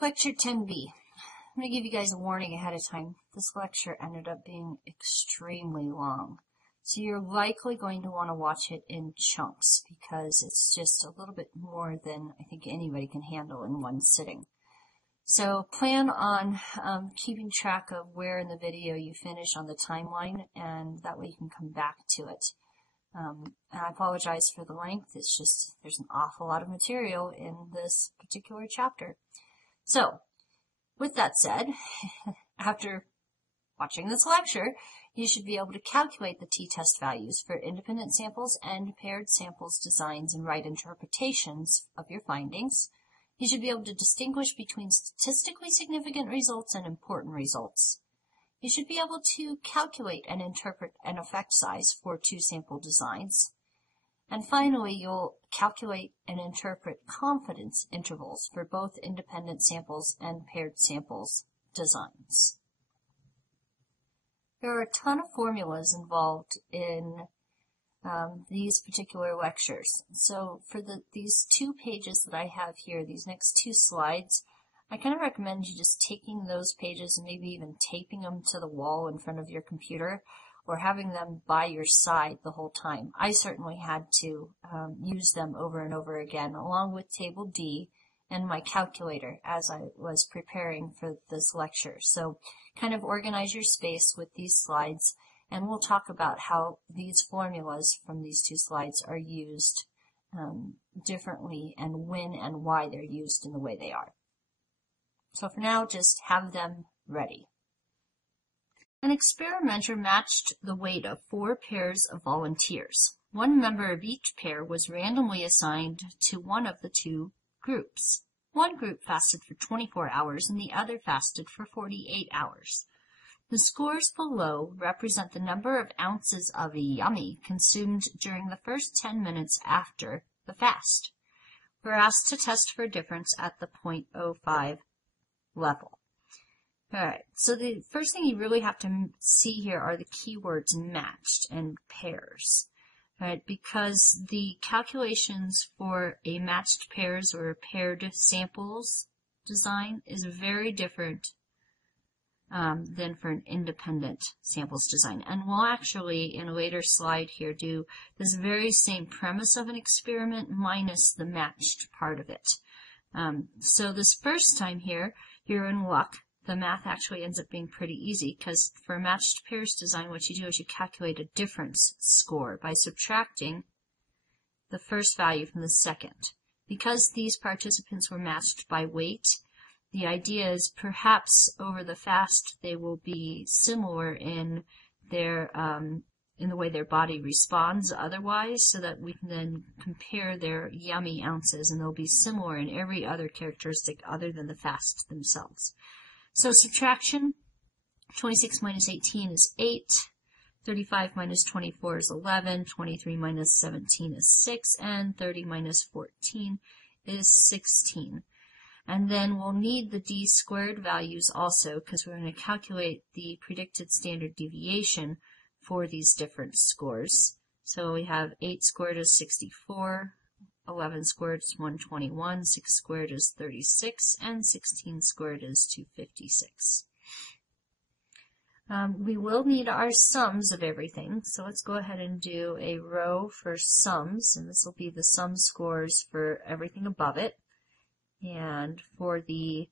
Lecture 10B. I'm going to give you guys a warning ahead of time. This lecture ended up being extremely long. So you're likely going to want to watch it in chunks because it's just a little bit more than I think anybody can handle in one sitting. So plan on keeping track of where in the video you finish on the timeline, and that way you can come back to it. And I apologize for the length. It's just there's an awful lot of material in this particular chapter. So, with that said, after watching this lecture, you should be able to calculate the t-test values for independent samples and paired samples designs and write interpretations of your findings. You should be able to distinguish between statistically significant results and important results. You should be able to calculate and interpret an effect size for two sample designs. And finally, you'll calculate and interpret confidence intervals for both independent samples and paired samples designs. There are a ton of formulas involved in these particular lectures. So for these 2 pages that I have here, these next 2 slides, I kind of recommend you just taking those pages and maybe even taping them to the wall in front of your computer, or having them by your side the whole time. I certainly had to use them over and over again, along with Table D and my calculator as I was preparing for this lecture. So kind of organize your space with these slides, and we'll talk about how these formulas from these 2 slides are used differently and when and why they're used in the way they are. So for now, just have them ready. An experimenter matched the weight of 4 pairs of volunteers. One member of each pair was randomly assigned to one of the 2 groups. One group fasted for 24 hours and the other fasted for 48 hours. The scores below represent the number of ounces of yummy consumed during the first 10 minutes after the fast. We're asked to test for a difference at the 0.05 level. Alright, so the first thing you really have to see here are the keywords matched and pairs. Right, because the calculations for a matched pairs or a paired samples design is very different than for an independent samples design. And we'll actually, in a later slide here, do this very same premise of an experiment minus the matched part of it. So this first time here, you're in luck. The math actually ends up being pretty easy because for a matched pairs design, what you do is you calculate a difference score by subtracting the first value from the second. Because these participants were matched by weight, the idea is perhaps over the fast they will be similar in their in the way their body responds otherwise, so that we can then compare their yummy ounces, and they'll be similar in every other characteristic other than the fast themselves. So subtraction, 26 minus 18 is 8, 35 minus 24 is 11, 23 minus 17 is 6, and 30 minus 14 is 16. And then we'll need the d squared values also, because we're going to calculate the predicted standard deviation for these different scores. So we have 8 squared is 64, 11 squared is 121, 6 squared is 36, and 16 squared is 256. We will need our sums of everything, so let's go ahead and do a row for sums, and this will be the sum scores for everything above it. And for the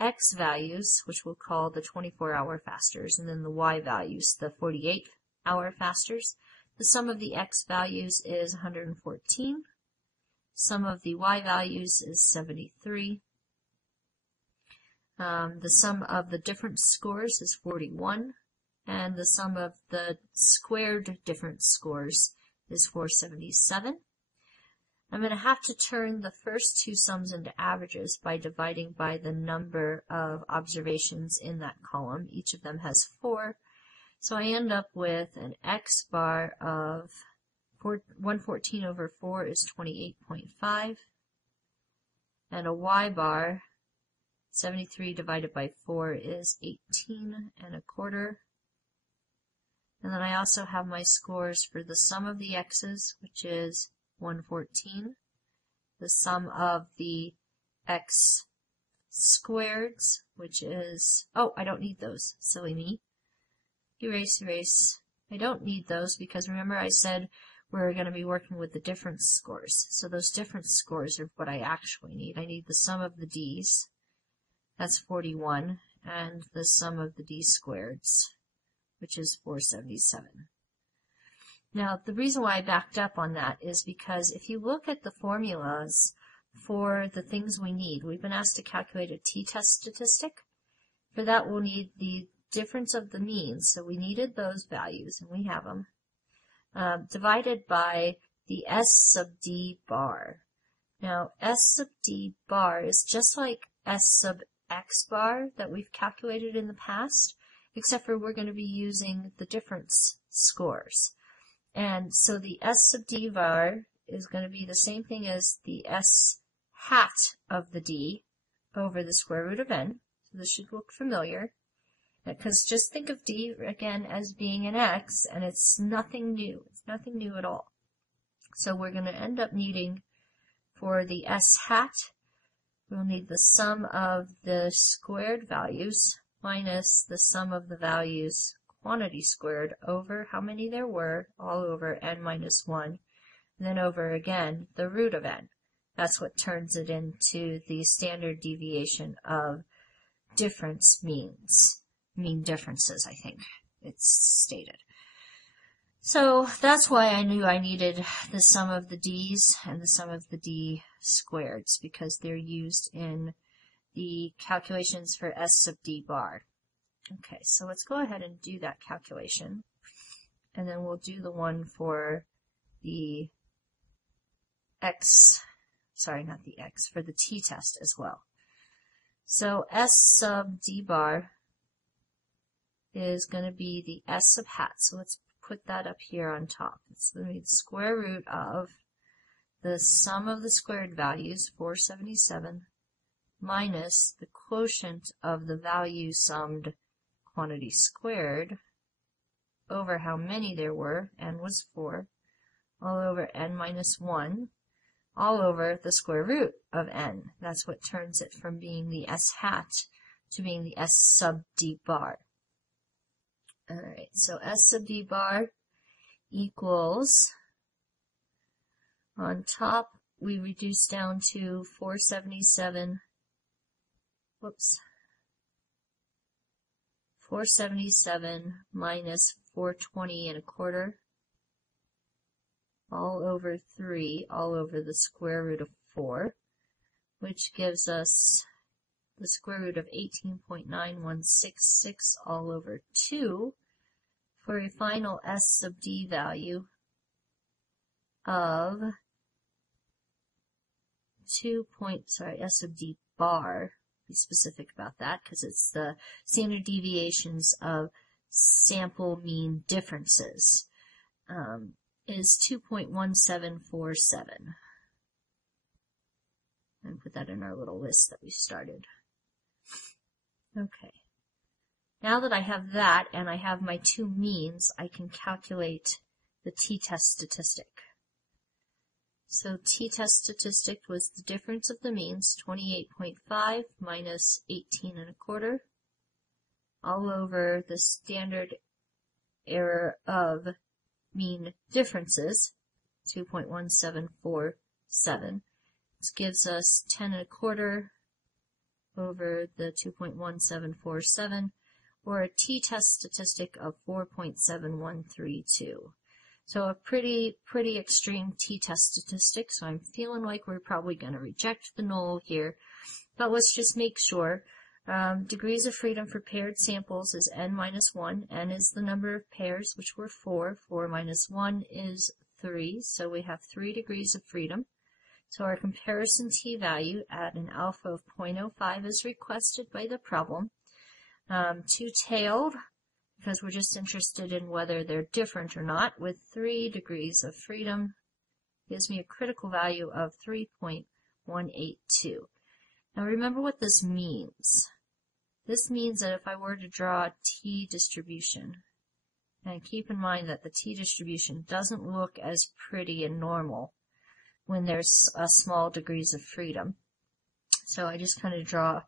x values, which we'll call the 24-hour fasters, and then the y values, the 48-hour fasters, the sum of the x values is 114. Sum of the y values is 73. The sum of the difference scores is 41. And the sum of the squared difference scores is 477. I'm going to have to turn the first 2 sums into averages by dividing by the number of observations in that column. Each of them has 4. So I end up with an x bar of 114 over 4 is 28.5, and a y bar, 73 divided by 4 is 18.25. And then I also have my scores for the sum of the x's, which is 114, the sum of the x squareds, which is, oh, I don't need those, silly me. Erase, erase. I don't need those because remember I said we're going to be working with the difference scores. So those difference scores are what I actually need. I need the sum of the d's, that's 41, and the sum of the d squareds, which is 477. Now, the reason why I backed up on that is because if you look at the formulas for the things we need, we've been asked to calculate a t-test statistic. For that, we'll need the difference of the means, so we needed those values, and we have them, divided by the S sub d bar. Now, S sub d bar is just like S sub x bar that we've calculated in the past, except for we're going to be using the difference scores. And so the S sub d bar is going to be the same thing as the S hat of the d over the square root of n. So this should look familiar. Because just think of d, again, as being an x, and it's nothing new. It's nothing new at all. So we're going to end up needing, for the S hat, we'll need the sum of the squared values minus the sum of the values quantity squared over how many there were, all over n minus 1, and then over again the root of n. That's what turns it into the standard deviation of difference means. Mean differences, I think it's stated. So that's why I knew I needed the sum of the d's and the sum of the d squareds, because they're used in the calculations for S sub d bar. Okay, so let's go ahead and do that calculation, and then we'll do the one for the for the t-test as well. So S sub d bar is going to be the S sub hat. So let's put that up here on top. It's going to be the square root of the sum of the squared values, 477, minus the quotient of the value summed quantity squared over how many there were, n was 4, all over n minus 1, all over the square root of n. That's what turns it from being the S hat to being the S sub d bar. Alright, so S sub d bar equals, on top we reduce down to 477, 477 minus 420 1/4, all over 3, all over the square root of 4, which gives us the square root of 18.9166 all over 2, for a final S sub d value of S sub d bar, be specific about that because it's the standard deviations of sample mean differences, is 2.1747. And put that in our little list that we started. Okay. Now that I have that and I have my two means, I can calculate the t-test statistic. So t-test statistic was the difference of the means, 28.5 minus 18 1/4, all over the standard error of mean differences, 2.1747. This gives us 10 1/4 over the 2.1747, or a t-test statistic of 4.7132. So a pretty extreme t-test statistic, so I'm feeling like we're probably going to reject the null here. But let's just make sure. Degrees of freedom for paired samples is n minus 1. N is the number of pairs, which were 4. 4 minus 1 is 3, so we have 3 degrees of freedom. So our comparison t-value at an alpha of 0.05 is requested by the problem. Two-tailed, because we're just interested in whether they're different or not, with 3 degrees of freedom, gives me a critical value of 3.182. Now remember what this means. This means that if I were to draw a t-distribution, and keep in mind that the t-distribution doesn't look as pretty and normal when there's small degrees of freedom. So I just kind of draw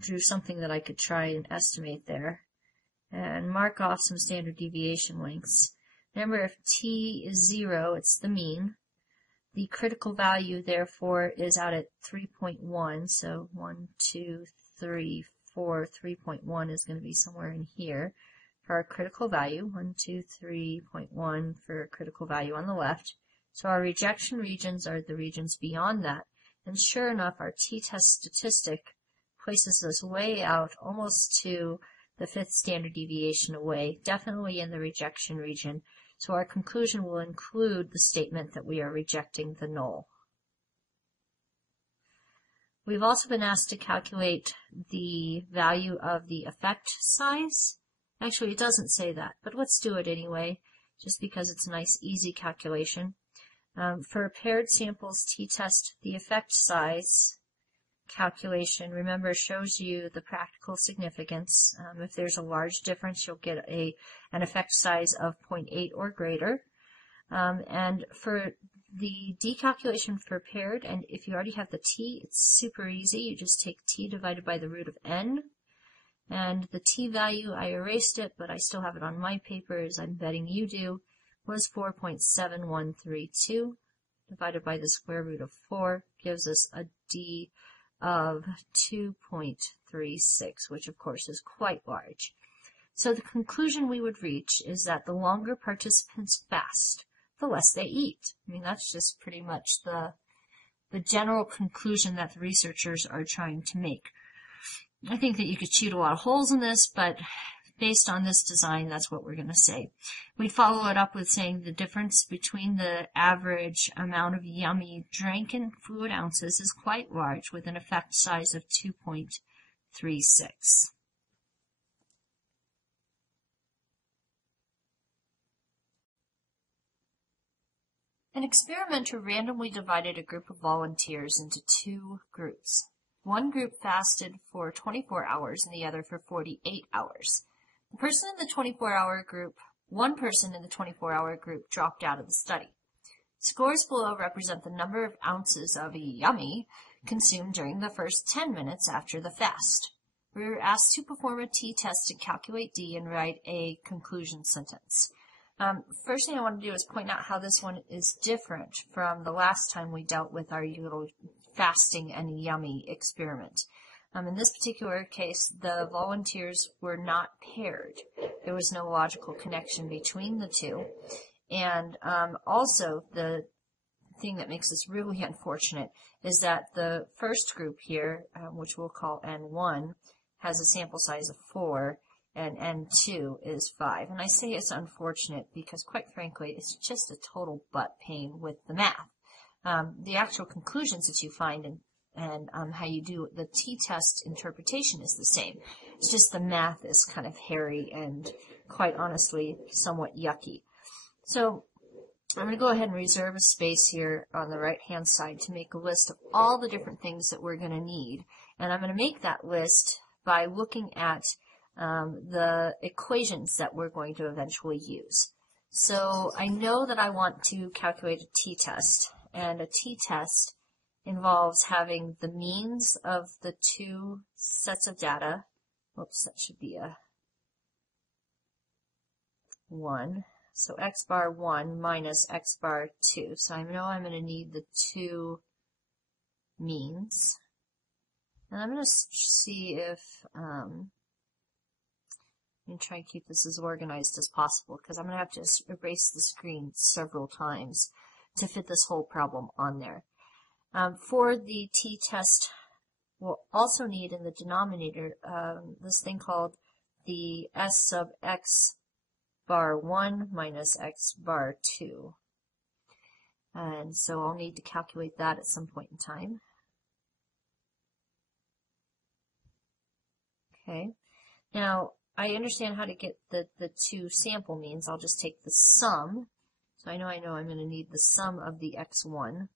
drew something that I could try and estimate there, and mark off some standard deviation lengths. Remember, if t is 0, it's the mean. The critical value, therefore, is out at 3.1, so 1, 2, 3, 4, 3.1 is going to be somewhere in here for our critical value, 1, 2, 3.1 for critical value on the left. So our rejection regions are the regions beyond that. And sure enough, our t-test statistic places us way out, almost to the 5th standard deviation away, definitely in the rejection region. So our conclusion will include the statement that we are rejecting the null. We've also been asked to calculate the value of the effect size. Actually, it doesn't say that, but let's do it anyway, just because it's a nice, easy calculation. For paired samples t-test, the effect size calculation, remember, shows you the practical significance. If there's a large difference, you'll get an effect size of 0.8 or greater. And for the d calculation for paired, and if you already have the t, it's super easy. You just take t divided by the root of n. And the t value, I erased it, but I still have it on my paper, as I'm betting you do, was 4.7132 divided by the square root of 4 gives us a d of 2.36, which of course is quite large. So the conclusion we would reach is that the longer participants fast, the less they eat. I mean, that's just pretty much the general conclusion that the researchers are trying to make. I think that you could shoot a lot of holes in this, but based on this design, that's what we're going to say. We'd follow it up with saying the difference between the average amount of yummy drank in fluid ounces is quite large, with an effect size of 2.36. An experimenter randomly divided a group of volunteers into 2 groups. One group fasted for 24 hours and the other for 48 hours. The person in the 24-hour group, one person in the 24-hour group dropped out of the study. Scores below represent the number of ounces of yummy consumed during the first 10 minutes after the fast. We were asked to perform a t-test to calculate d and write a conclusion sentence. First thing I want to do is point out how this one is different from the last time we dealt with our little fasting and yummy experiment. In this particular case, the volunteers were not paired. There was no logical connection between the two. And also, the thing that makes this really unfortunate is that the first group here, which we'll call N1, has a sample size of 4, and N2 is 5. And I say it's unfortunate because, quite frankly, it's just a total butt pain with the math. The actual conclusions that you find and how you do the t-test interpretation is the same. It's just the math is kind of hairy and, quite honestly, somewhat yucky. So I'm going to go ahead and reserve a space here on the right-hand side to make a list of all the different things that we're going to need. And I'm going to make that list by looking at the equations that we're going to eventually use. So I know that I want to calculate a t-test, and a t-test involves having the means of the 2 sets of data. Oops, that should be a 1. So x bar 1 minus x bar 2. So I know I'm going to need the 2 means. And I'm going to see if, I'm going to try and keep this as organized as possible, because I'm going to have to erase the screen several times to fit this whole problem on there. For the t-test, we'll also need in the denominator this thing called the s sub x bar 1 minus x bar 2. And so I'll need to calculate that at some point in time. Okay. Now, I understand how to get the 2 sample means. I'll just take the sum. So I know I'm going to need the sum of the x1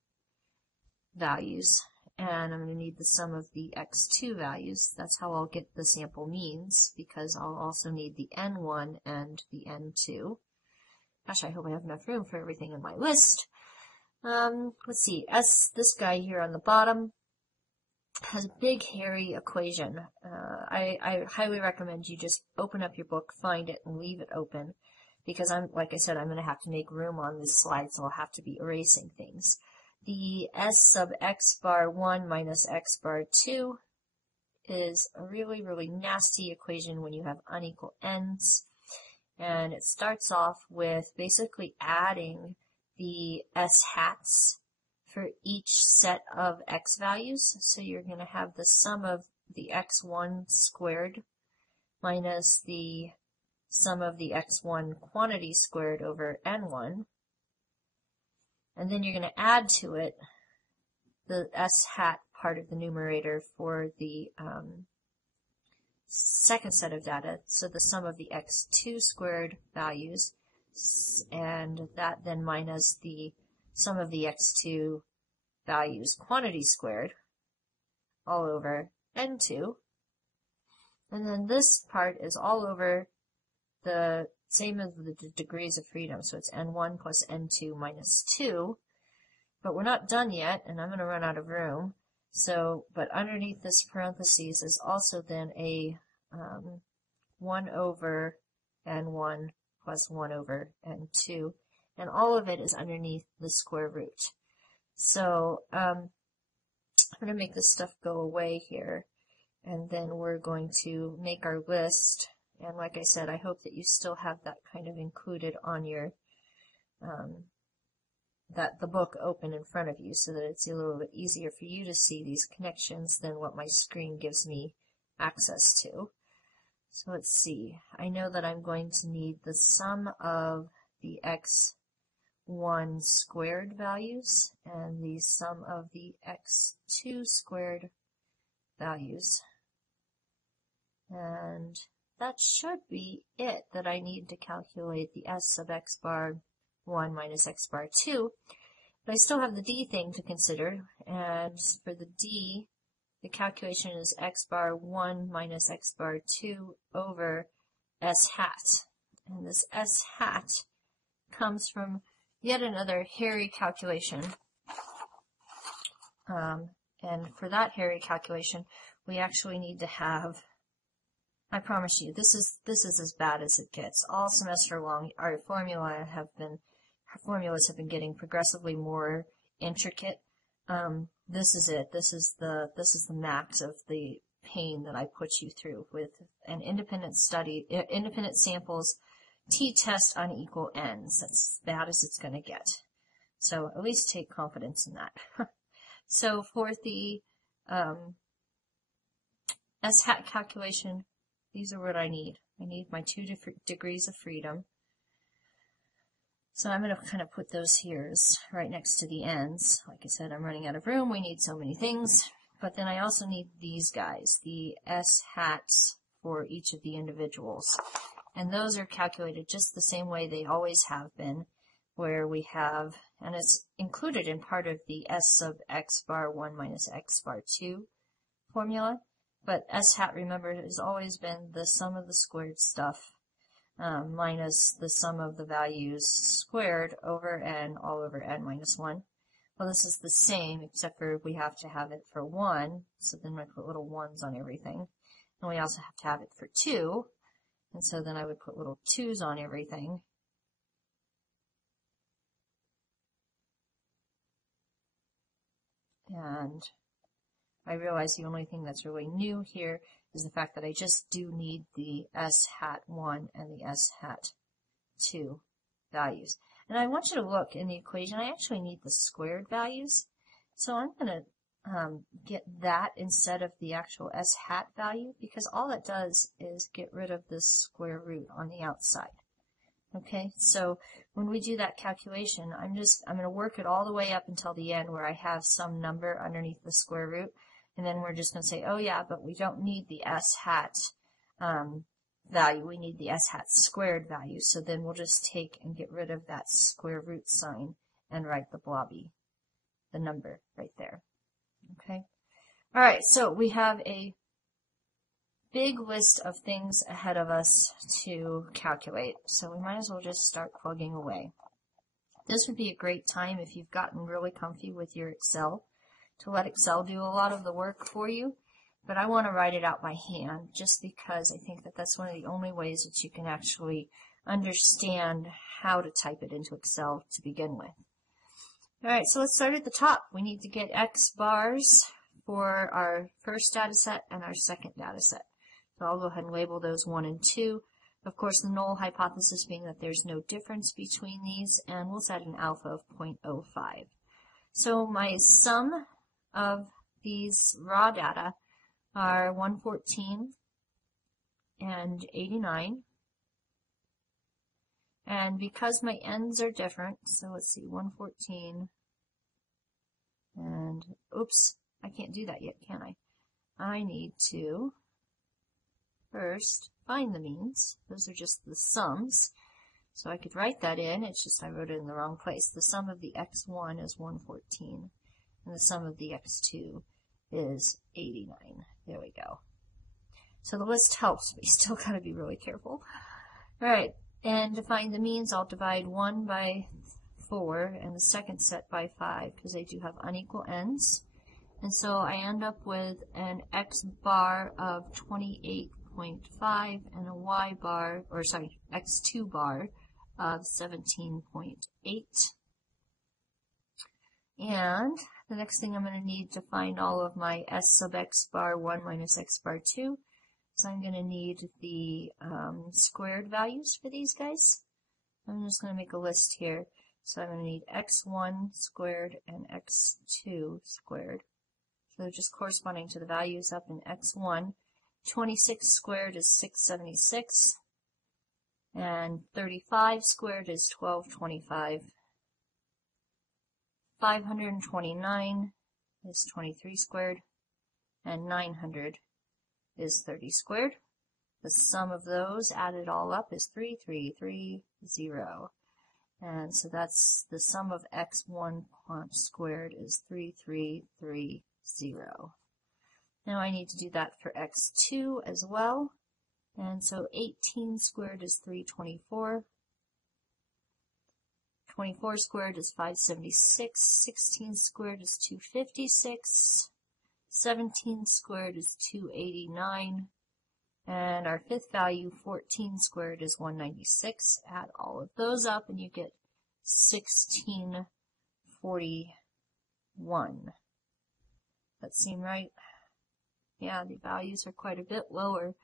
values, and I'm going to need the sum of the x2 values. That's how I'll get the sample means, because I'll also need the n1 and the n2. Gosh, I hope I have enough room for everything in my list. Let's see, this guy here on the bottom, has a big, hairy equation. I highly recommend you just open up your book, find it, and leave it open, because like I said, I'm going to have to make room on this slide, so I'll have to be erasing things. The S sub x bar 1 minus x bar 2 is a really, really nasty equation when you have unequal ends. And it starts off with basically adding the s hats for each set of x values. So you're going to have the sum of the x1 squared minus the sum of the x1 quantity squared over n1. And then you're going to add to it the s hat part of the numerator for the second set of data, so the sum of the x2 squared values, and that then minus the sum of the x2 values quantity squared all over n2. And then this part is all over the same as the degrees of freedom, so it's n1 plus n2 minus 2. But we're not done yet, and I'm going to run out of room. So, but underneath this parentheses is also then a 1 over n1 plus 1 over n2, and all of it is underneath the square root. So I'm going to make this stuff go away here, and then we're going to make our list. And like I said, I hope that you still have that kind of included on your the book open in front of you, so that it's a little bit easier for you to see these connections than what my screen gives me access to. So let's see. I know that I'm going to need the sum of the x1 squared values and the sum of the x2 squared values. And that should be it that I need to calculate the s sub x bar 1 minus x bar 2. But I still have the d thing to consider, and for the d, the calculation is x bar 1 minus x bar 2 over s hat. And this s hat comes from yet another hairy calculation. And for that hairy calculation, we actually need to have, I promise you, this is as bad as it gets. All semester long, our formulas have been getting progressively more intricate. This is it. This is the max of the pain that I put you through with an independent study, independent samples, t-test unequal ends. That's as bad as it's going to get. So at least take confidence in that. So for the s hat calculation, these are what I need. I need my 2 degrees of freedom. So I'm going to kind of put those here right next to the ends. Like I said, I'm running out of room. We need so many things. But then I also need these guys, the s hats for each of the individuals. And those are calculated just the same way they always have been, where we have, and it's included in part of the s sub x bar 1 minus x bar 2 formula. But s hat, remember, has always been the sum of the squared stuff minus the sum of the values squared over n all over n minus 1. Well, this is the same, except for we have to have it for 1, so then I put little 1s on everything. And we also have to have it for 2, and so then I would put little 2s on everything. And I realize the only thing that's really new here is the fact that I just do need the s hat 1 and the s hat 2 values. And I want you to look in the equation. I actually need the squared values. So I'm going to get that instead of the actual s hat value, because all it does is get rid of this square root on the outside. Okay, so when we do that calculation, I'm going to work it all the way up until the end where I have some number underneath the square root. And then we're just going to say, oh yeah, but we don't need the s hat value. We need the s hat squared value. So then we'll just take and get rid of that square root sign and write the blobby, the number right there. Okay. All right. So we have a big list of things ahead of us to calculate. So we might as well just start plugging away. This would be a great time if you've gotten really comfy with your Excel to let Excel do a lot of the work for you, but I want to write it out by hand just because I think that that's one of the only ways that you can actually understand how to type it into Excel to begin with. Alright, so let's start at the top. We need to get X bars for our first data set and our second data set. So I'll go ahead and label those 1 and 2. Of course, the null hypothesis being that there's no difference between these, and we'll set an alpha of 0.05. So my sum of these raw data are 114 and 89. And because my ends are different, so let's see, 114, and oops, I can't do that yet, can I? I need to first find the means. Those are just the sums. So I could write that in, it's just I wrote it in the wrong place. The sum of the x1 is 114, and the sum of the x2 is 89. There we go. So the list helps, but you still got to be really careful. Alright, and to find the means, I'll divide 1 by 4 and the second set by 5, because they do have unequal ends. And so I end up with an x bar of 28.5 and a y bar, or sorry, x2 bar of 17.8. And the next thing I'm going to need to find all of my s sub x bar 1 minus x bar 2 is I'm going to need the squared values for these guys. I'm just going to make a list here. So I'm going to need x1 squared and x2 squared. So they're just corresponding to the values up in x1. 26 squared is 676, and 35 squared is 1225. 529 is 23 squared, and 900 is 30 squared. The sum of those added all up is 3330. And so that's the sum of x1 squared is 3330. Now I need to do that for x2 as well. And so 18 squared is 324. 24 squared is 576. 16 squared is 256. 17 squared is 289. And our fifth value, 14 squared, is 196. Add all of those up and you get 1641. That seem right? Yeah, the values are quite a bit lower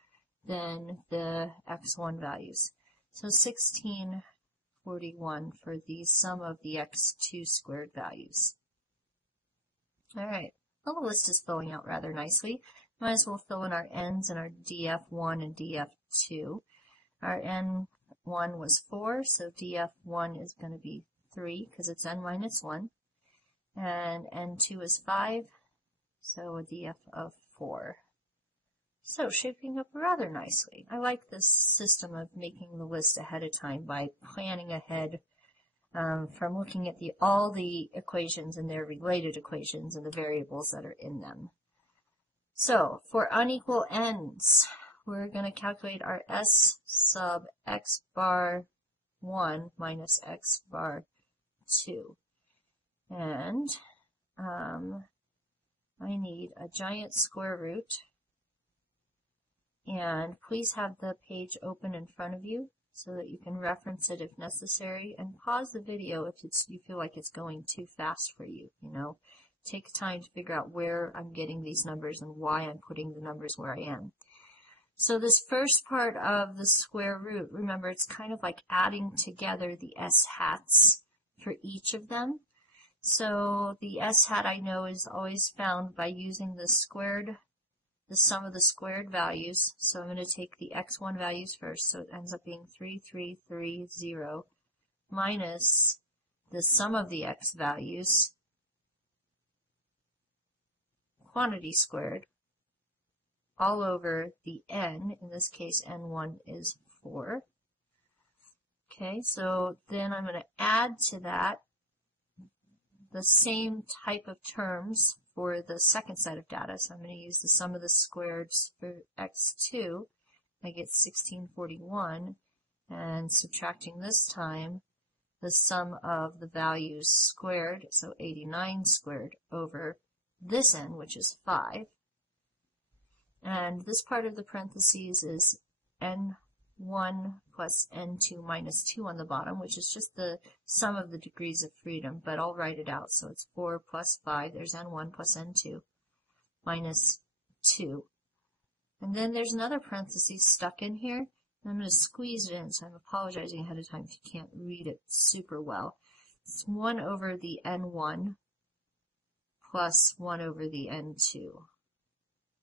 than the x1 values. So 1641 for the sum of the x2 squared values. Alright, well, the list is filling out rather nicely. Might as well fill in our n's and our df1 and df2. Our n1 was 4, so df1 is going to be 3 because it's n minus 1. And n2 is 5, so a df of 4. So shaping up rather nicely. I like this system of making the list ahead of time by planning ahead from looking at all the equations and their related equations and the variables that are in them. So for unequal ends, we're going to calculate our s sub x bar 1 minus x bar 2. And I need a giant square root. And please have the page open in front of you so that you can reference it if necessary, and pause the video if you feel like it's going too fast for you, Take time to figure out where I'm getting these numbers and why I'm putting the numbers where I am. So this first part of the square root, remember, it's kind of like adding together the s hats for each of them. So the s hat I know is always found by using the sum of the squared values. So I'm going to take the x1 values first, so it ends up being 3330 minus the sum of the x values, quantity squared, all over the n. In this case, n1 is 4. Okay, so then I'm going to add to that the same type of terms for the second set of data. So I'm going to use the sum of the squareds for x2. I get 1641, and subtracting this time the sum of the values squared, so 89 squared over this n, which is 5. And this part of the parentheses is n1 plus n2 minus 2 on the bottom, which is just the sum of the degrees of freedom, but I'll write it out. So it's 4 plus 5, there's n1 plus n2 minus 2. And then there's another parenthesis stuck in here. I'm going to squeeze it in, so I'm apologizing ahead of time if you can't read it super well. It's 1 over the n1 plus 1 over the n2,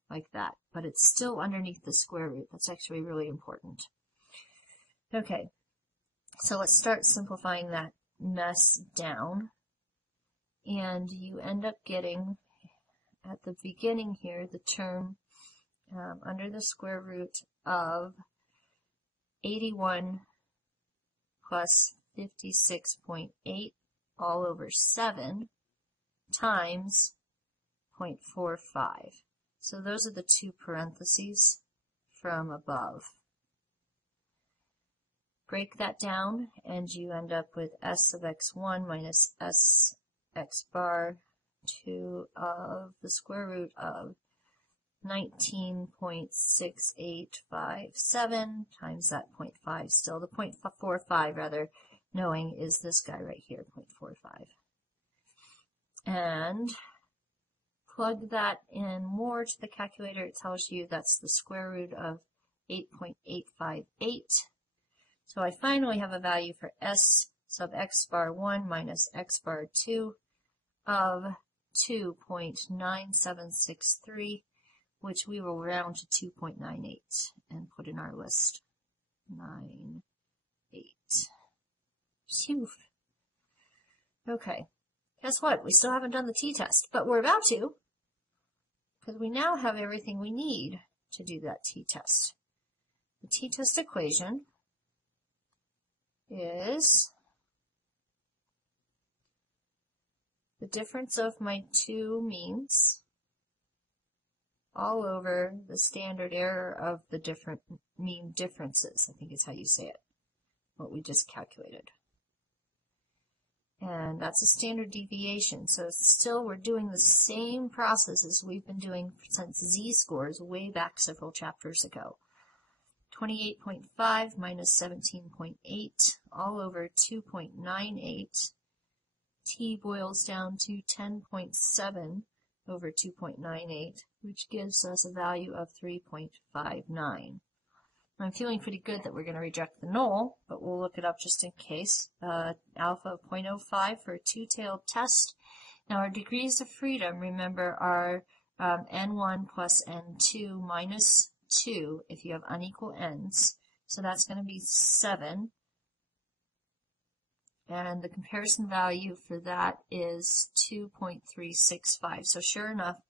like that. But it's still underneath the square root. That's actually really important. Okay, so let's start simplifying that mess down. And you end up getting, at the beginning here, the term under the square root of 81 plus 56.8 all over 7 times 0.45. So those are the two parentheses from above. Break that down and you end up with s of x1 minus s x bar 2 of the square root of 19.6857 times that 0.5. Still the 0.45 rather, knowing is this guy right here, 0.45. And plug that in more to the calculator. It tells you that's the square root of 8.858. So I finally have a value for s sub x bar 1 minus x bar 2 of 2.9763, which we will round to 2.98 and put in our list. 98. Phew. Okay. Guess what? We still haven't done the t-test, but we're about to, because we now have everything we need to do that t-test. The t-test equation is the difference of my two means all over the standard error of the different mean differences, I think is how you say it, what we just calculated. And that's a standard deviation, so still we're doing the same process as we've been doing since z-scores way back several chapters ago. 28.5 minus 17.8 all over 2.98. T boils down to 10.7 over 2.98, which gives us a value of 3.59. I'm feeling pretty good that we're going to reject the null, but we'll look it up just in case. Alpha of 0.05 for a two-tailed test. Now our degrees of freedom, remember, are n1 plus n2 minus 2 if you have unequal n's. So that's going to be 7. And the comparison value for that is 2.365. So sure enough,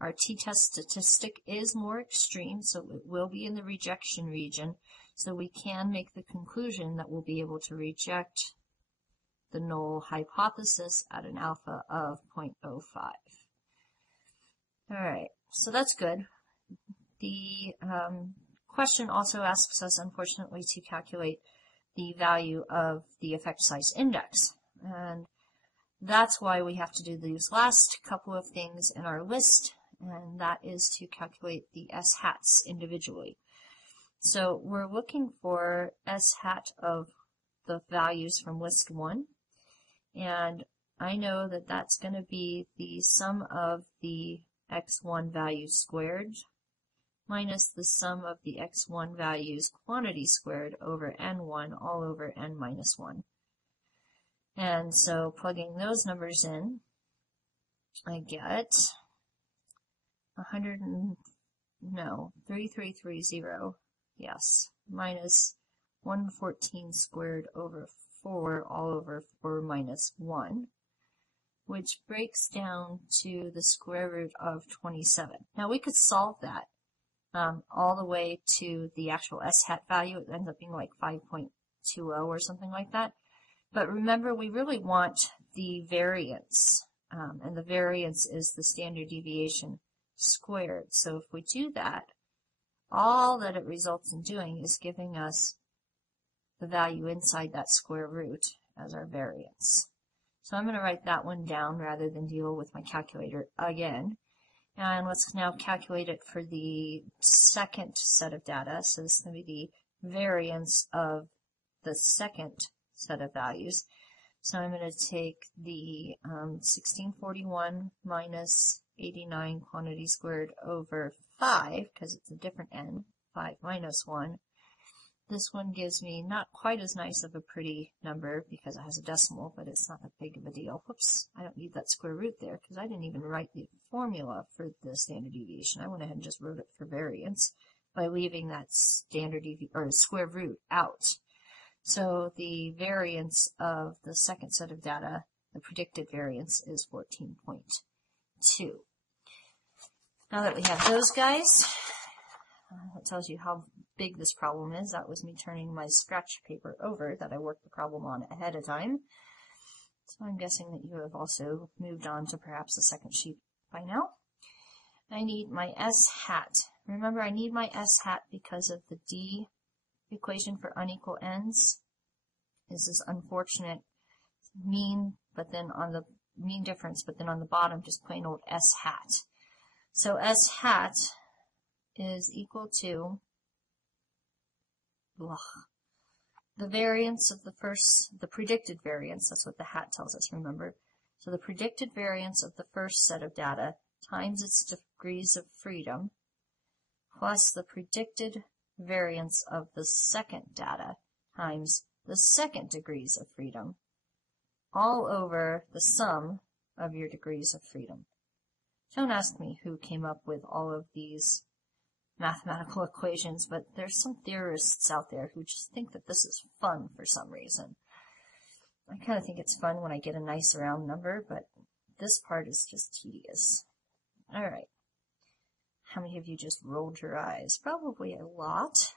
our t-test statistic is more extreme, so it will be in the rejection region. So we can make the conclusion that we'll be able to reject the null hypothesis at an alpha of 0.05. Alright, so that's good. The question also asks us, unfortunately, to calculate the value of the effect size index. And that's why we have to do these last couple of things in our list, and that is to calculate the S hats individually. So we're looking for S hat of the values from list 1, and I know that that's going to be the sum of the x1 values squared minus the sum of the x1 values quantity squared over n1 all over n minus 1. And so plugging those numbers in, I get 3330, yes, minus 114 squared over 4 all over 4 minus 1, which breaks down to the square root of 27. Now we could solve that all the way to the actual S hat value. It ends up being like 5.20 or something like that. But remember, we really want the variance, and the variance is the standard deviation squared. So if we do that, all that it results in doing is giving us the value inside that square root as our variance. So I'm going to write that one down rather than deal with my calculator again. And let's now calculate it for the second set of data. So this is going to be the variance of the second set of values. So I'm going to take the 1641 minus 89 quantity squared over 5, because it's a different n, 5 minus 1. This one gives me not quite as nice of a pretty number because it has a decimal, but it's not that big of a deal. Whoops, I don't need that square root there because I didn't even write the formula for the standard deviation. I went ahead and just wrote it for variance by leaving that standard or square root out. So the variance of the second set of data, the predicted variance, is 14.2. Now that we have those guys, that tells you how big this problem is. That was me turning my scratch paper over that I worked the problem on ahead of time. So I'm guessing that you have also moved on to perhaps the second sheet by now. I need my S hat. Remember, I need my S hat because of the D equation for unequal ends is this unfortunate mean, but then on the mean difference, but then on the bottom just plain old S hat. So S hat is equal to the variance of the predicted variance, that's what the hat tells us, remember. So the predicted variance of the first set of data times its degrees of freedom plus the predicted variance of the second data times the second degrees of freedom all over the sum of your degrees of freedom. Don't ask me who came up with all of these mathematical equations, but there's some theorists out there who just think that this is fun for some reason. I kind of think it's fun when I get a nice round number, but this part is just tedious. All right. How many of you just rolled your eyes? Probably a lot.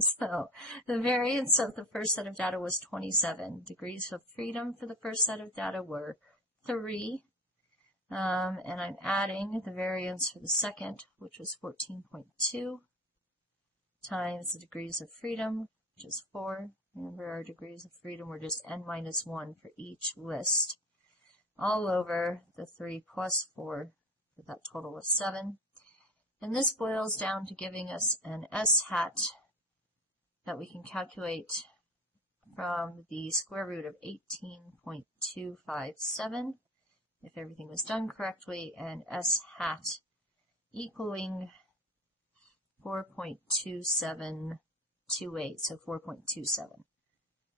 So the variance of the first set of data was 27. Degrees of freedom for the first set of data were 3. And I'm adding the variance for the second, which was 14.2, times the degrees of freedom, which is 4. Remember, our degrees of freedom were just n minus 1 for each list, all over the 3 plus 4, for that total of 7. And this boils down to giving us an S hat that we can calculate from the square root of 18.257. if everything was done correctly, and S hat equaling 4.2728, so 4.27.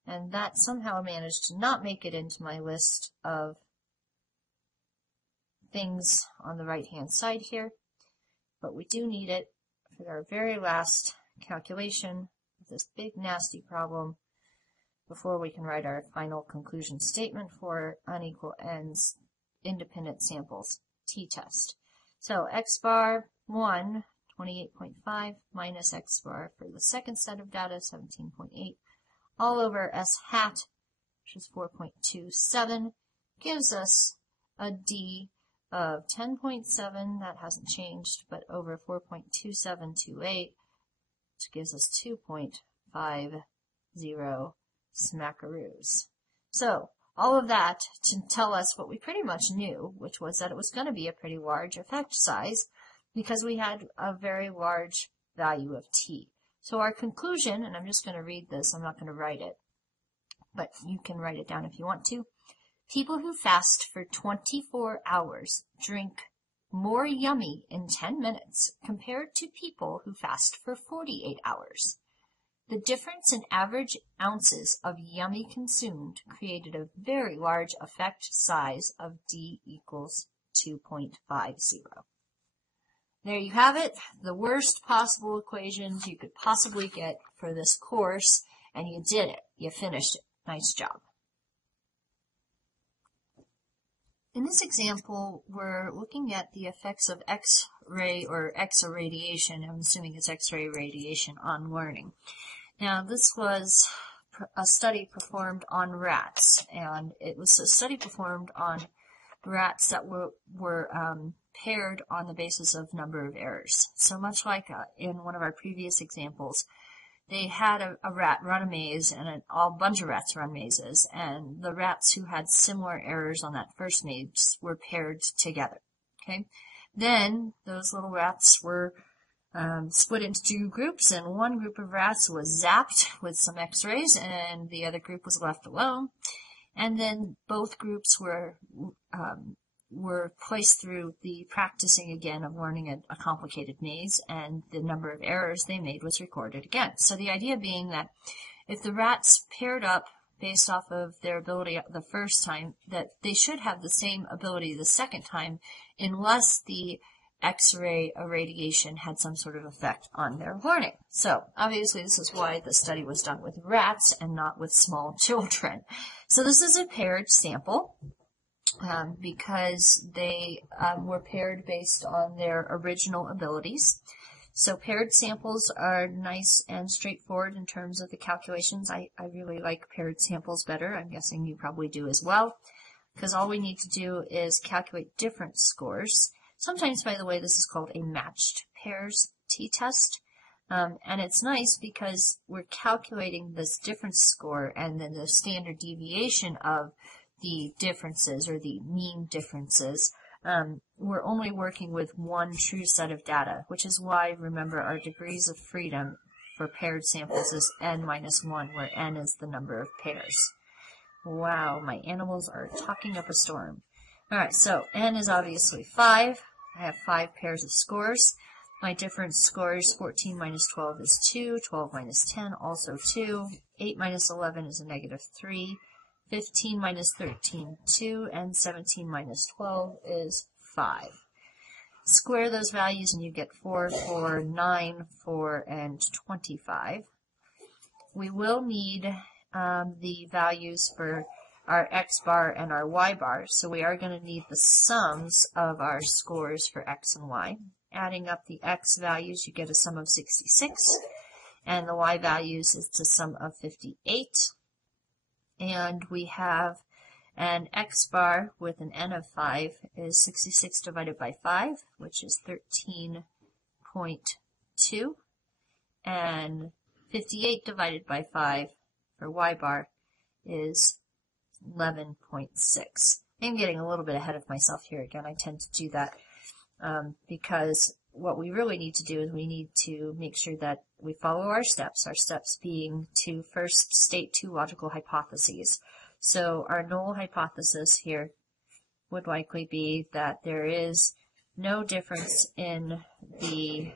And that somehow managed to not make it into my list of things on the right-hand side here, but we do need it for our very last calculation of this big nasty problem before we can write our final conclusion statement for unequal ends independent samples t-test. So x bar 1, 28.5 minus x bar for the second set of data, 17.8, all over s hat, which is 4.27, gives us a d of 10.7, that hasn't changed, but over 4.2728, which gives us 2.50 smackaroos. So all of that to tell us what we pretty much knew, which was that it was going to be a pretty large effect size because we had a very large value of t. So our conclusion, and I'm just going to read this, I'm not going to write it, but you can write it down if you want to. People who fast for 24 hours drink more yummy in 10 minutes compared to people who fast for 48 hours. The difference in average ounces of yummy consumed created a very large effect size of D equals 2.50. There you have it, the worst possible equations you could possibly get for this course, and you did it. You finished it. Nice job. In this example, we're looking at the effects of X-ray or X-irradiation, I'm assuming it's X-ray radiation, on learning. Now, this was a study performed on rats, and it was a study performed on rats that were paired on the basis of number of errors. So much like in one of our previous examples, they had a rat run a maze and a bunch of rats run mazes, and the rats who had similar errors on that first maze were paired together. Okay, then those little rats were split into two groups, and one group of rats was zapped with some x-rays and the other group was left alone. And then both groups were placed through the practicing again of learning a complicated maze, and the number of errors they made was recorded again. So the idea being that if the rats paired up based off of their ability the first time, that they should have the same ability the second time, unless the X-ray irradiation had some sort of effect on their learning. So obviously this is why the study was done with rats and not with small children. So this is a paired sample because they were paired based on their original abilities. So paired samples are nice and straightforward in terms of the calculations. I really like paired samples better. I'm guessing you probably do as well, because all we need to do is calculate difference scores. Sometimes, by the way, this is called a matched pairs t-test. And it's nice because we're calculating this difference score and then the standard deviation of the differences or the mean differences. We're only working with one true set of data, which is why, remember, our degrees of freedom for paired samples is n-1, where n is the number of pairs. Wow, my animals are talking up a storm. All right, so n is obviously 5. I have 5 pairs of scores. My difference scores, 14 minus 12 is 2, 12 minus 10, also 2, 8 minus 11 is a negative 3, 15 minus 13, 2, and 17 minus 12 is 5. Square those values and you get 4, 4, 9, 4, and 25. We will need the values for our x bar and our y bar, so we are going to need the sums of our scores for x and y. Adding up the x values, you get a sum of 66, and the y values is the sum of 58. And we have an x bar with an n of 5 is 66 divided by 5, which is 13.2, and 58 divided by 5 for y bar is 11.6. I'm getting a little bit ahead of myself here again. I tend to do that because what we really need to do is we need to make sure that we follow our steps being to first state 2 logical hypotheses. So our null hypothesis here would likely be that there is no difference in the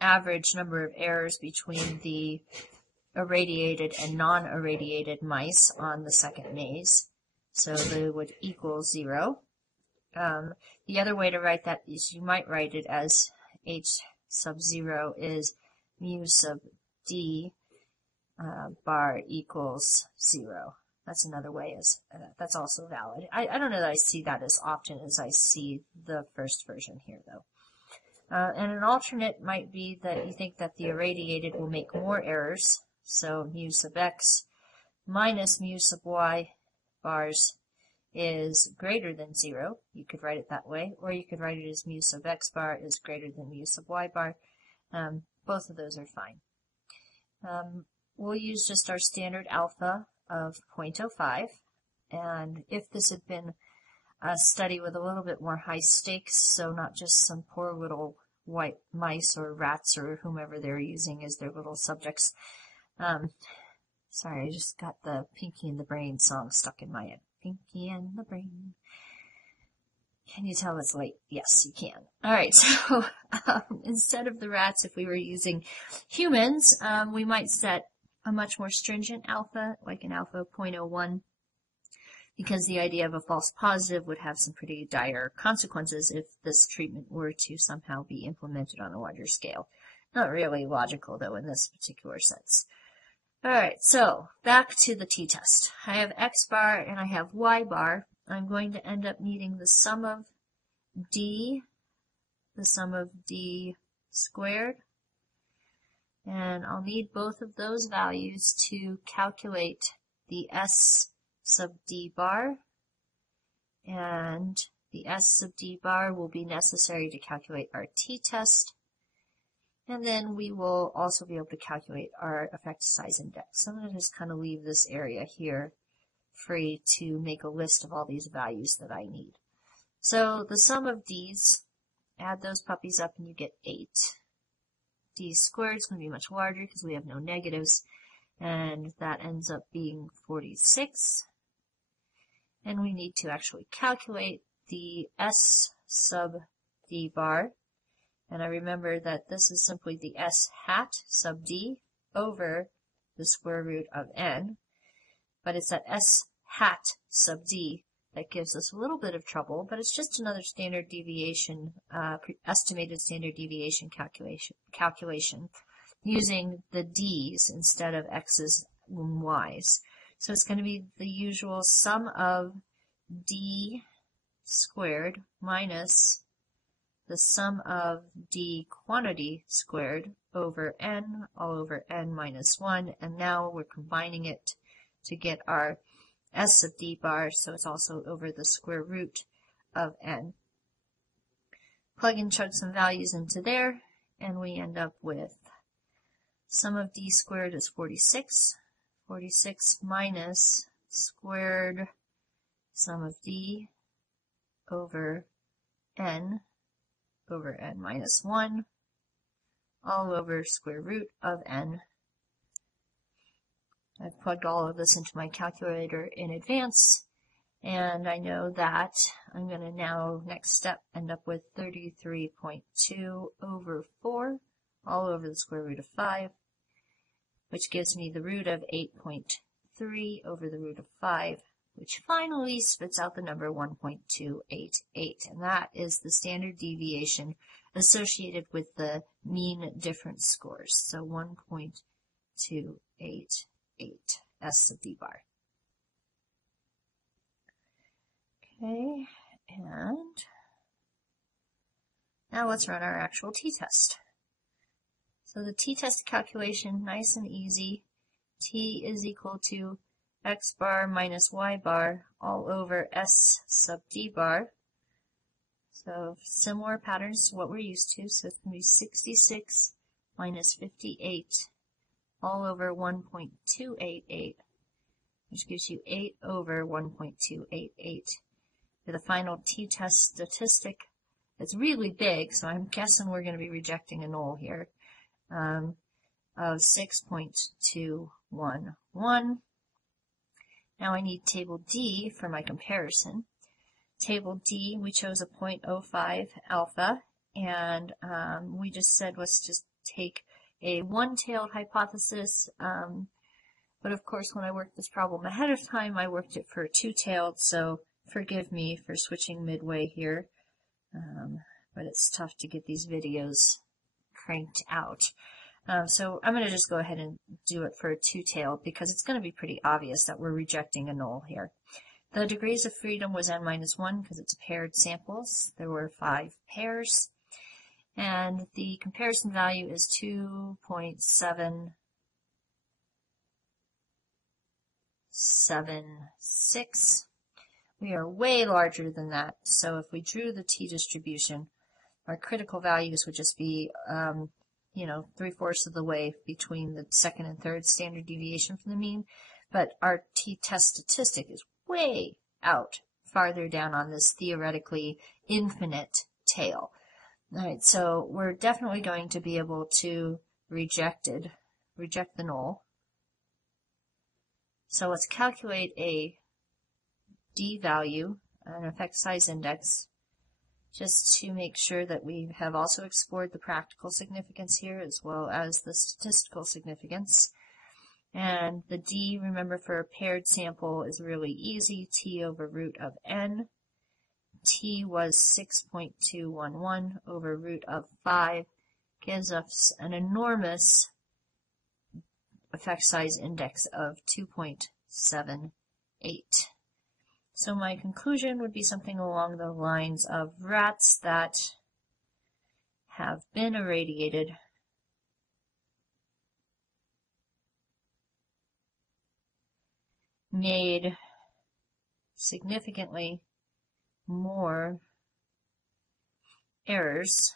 average number of errors between the irradiated and non-irradiated mice on the second maze, so they would equal 0. The other way to write that is you might write it as h sub 0 is mu sub d bar equals 0. That's another way, that's also valid. I don't know that I see that as often as I see the first version here, though. And an alternate might be that you think that the irradiated will make more errors, so mu sub x minus mu sub y bars is greater than 0. You could write it that way, or you could write it as mu sub x bar is greater than mu sub y bar. Both of those are fine. We'll use just our standard alpha of 0.05, and if this had been a study with a little bit more high stakes, so not just some poor little white mice or rats or whomever they're using as their little subjects. Sorry, I just got the Pinky and the Brain song stuck in my head. Pinky and the Brain. Can you tell it's late? Yes, you can. All right, so instead of the rats, if we were using humans, we might set a much more stringent alpha, like an alpha of 0.01, because the idea of a false positive would have some pretty dire consequences if this treatment were to somehow be implemented on a larger scale. Not really logical, though, in this particular sense. All right, so back to the t-test. I have x bar and I have y bar. I'm going to end up needing the sum of d squared, and I'll need both of those values to calculate the s sub d bar, and the s sub d bar will be necessary to calculate our t-test. And then we will also be able to calculate our effect size index. So I'm going to just kind of leave this area here free to make a list of all these values that I need. So the sum of d's, add those puppies up and you get 8. D squared is going to be much larger because we have no negatives, and that ends up being 46. And we need to actually calculate the s sub d bar. And I remember that this is simply the s hat sub d over the square root of n. But it's that s hat sub d that gives us a little bit of trouble, but it's just another standard deviation, estimated standard deviation calculation using the d's instead of x's and y's. So it's going to be the usual sum of d squared minus the sum of d quantity squared over n all over n minus 1, and now we're combining it to get our s sub d bar, so it's also over the square root of n. Plug and chug some values into there, and we end up with sum of d squared is 46. 46 minus squared sum of d over n minus 1 all over square root of n. I've plugged all of this into my calculator in advance, and I know that I'm going to now, next step, end up with 33.2 over 4 all over the square root of 5, which gives me the root of 8.3 over the root of 5, which finally spits out the number 1.288, and that is the standard deviation associated with the mean difference scores, so 1.288. S sub d bar. Okay, and now let's run our actual t-test. So the t-test calculation, nice and easy. T is equal to x bar minus y bar all over s sub d bar. So similar patterns to what we're used to, so it's going to be 66 minus 58 all over 1.288, which gives you 8 over 1.288. For the final t-test statistic, it's really big, so I'm guessing we're going to be rejecting a null here, of 6.211. Now I need table D for my comparison. Table D, we chose a 0.05 alpha, and we just said let's just take a one-tailed hypothesis, but of course when I worked this problem ahead of time I worked it for two-tailed, so forgive me for switching midway here, but it's tough to get these videos cranked out. So I'm going to just go ahead and do it for a two-tailed because it's going to be pretty obvious that we're rejecting a null here. The degrees of freedom was n-1 because it's paired samples. There were 5 pairs. And the comparison value is 2.776. We are way larger than that, so if we drew the t-distribution, our critical values would just be, 3/4 of the way between the second and third standard deviation from the mean, but our t-test statistic is way out farther down on this theoretically infinite tail. All right, so we're definitely going to be able to reject the null. So let's calculate a D value, an effect size index, just to make sure that we have also explored the practical significance here as well as the statistical significance. And the D, remember, for a paired sample is really easy, T over root of n. T was 6.211 over root of 5, gives us an enormous effect size index of 2.78. So my conclusion would be something along the lines of rats that have been irradiated made significantly more errors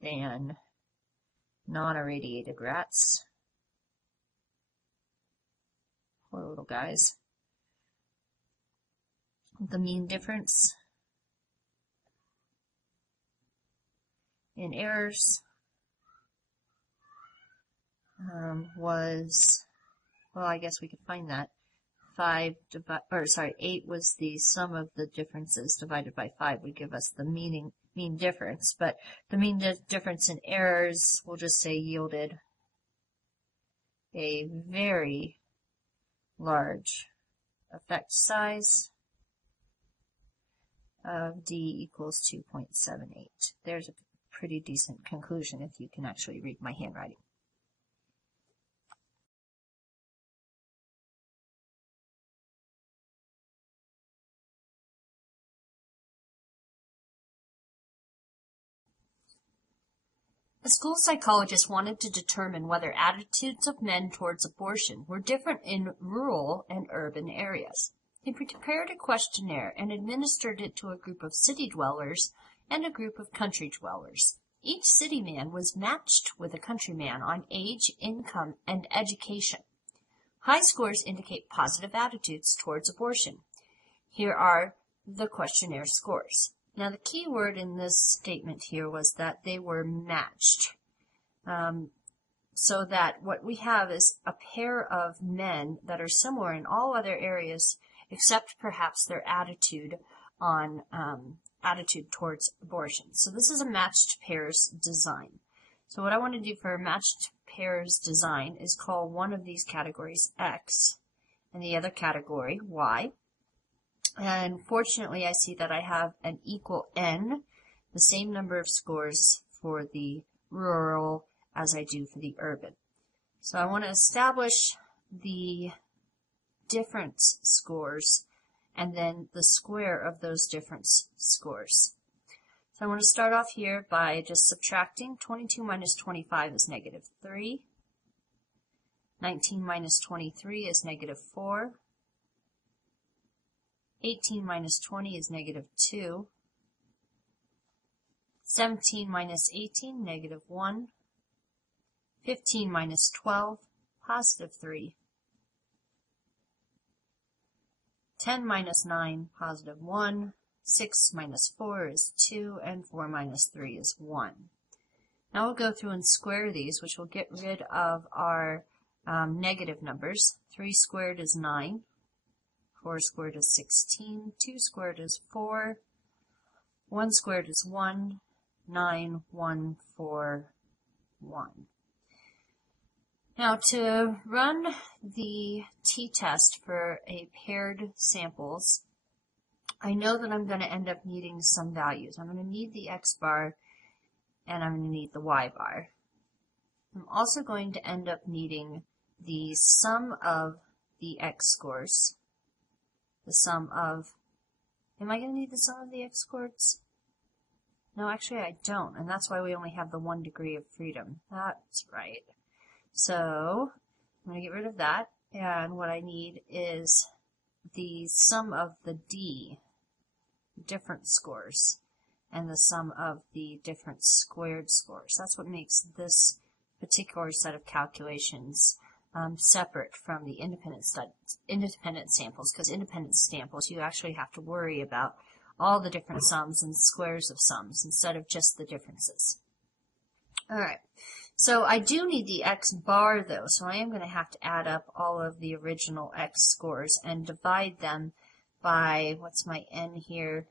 than non-irradiated rats. Poor little guys. The mean difference in errors was, well, I guess we could find that. 8 was the sum of the differences divided by 5 would give us the mean difference, but the mean difference in errors, we'll just say, yielded a very large effect size of D equals 2.78. There's a pretty decent conclusion if you can actually read my handwriting. A school psychologist wanted to determine whether attitudes of men towards abortion were different in rural and urban areas. He prepared a questionnaire and administered it to a group of city dwellers and a group of country dwellers. Each city man was matched with a country man on age, income, and education. High scores indicate positive attitudes towards abortion. Here are the questionnaire scores. Now, the key word in this statement here was that they were matched. So that what we have is a pair of men that are similar in all other areas except perhaps their attitude on attitude towards abortion. So this is a matched pairs design. So what I want to do for a matched pairs design is call one of these categories X and the other category Y. And fortunately, I see that I have an equal N, the same number of scores for the rural as I do for the urban. So I want to establish the difference scores and then the square of those difference scores. So I want to start off here by just subtracting. 22 minus 25 is negative 3. 19 minus 23 is negative 4. 18 minus 20 is negative 2. 17 minus 18, negative 1. 15 minus 12, positive 3. 10 minus 9, positive 1. 6 minus 4 is 2, and 4 minus 3 is 1. Now we'll go through and square these, which will get rid of our negative numbers. 3 squared is 9. 4 squared is 16, 2 squared is 4, 1 squared is 1, 9, 1, 4, 1. Now to run the t-test for a paired samples, I know that I'm going to end up needing some values. I'm going to need the x bar and I'm going to need the y bar. I'm also going to end up needing the sum of the x scores. The sum of, am I going to need the sum of the x scores? No, actually I don't, and that's why we only have the 1 degree of freedom. That's right. So I'm going to get rid of that, and what I need is the sum of the D, difference scores, and the sum of the difference squared scores. That's what makes this particular set of calculations separate from the independent samples, because independent samples you actually have to worry about all the different sums and squares of sums instead of just the differences. Alright, so I do need the x bar though, so I am going to have to add up all of the original x scores and divide them by, what's my n here,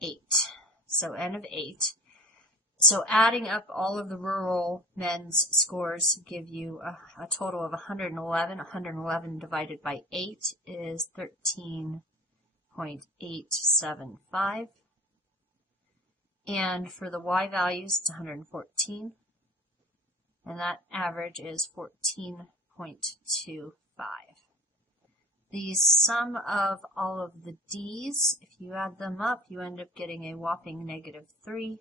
8. So n of 8. So adding up all of the rural men's scores give you a total of 111. 111 divided by 8 is 13.875. And for the y values, it's 114. And that average is 14.25. The sum of all of the d's, if you add them up, you end up getting a whopping negative 3.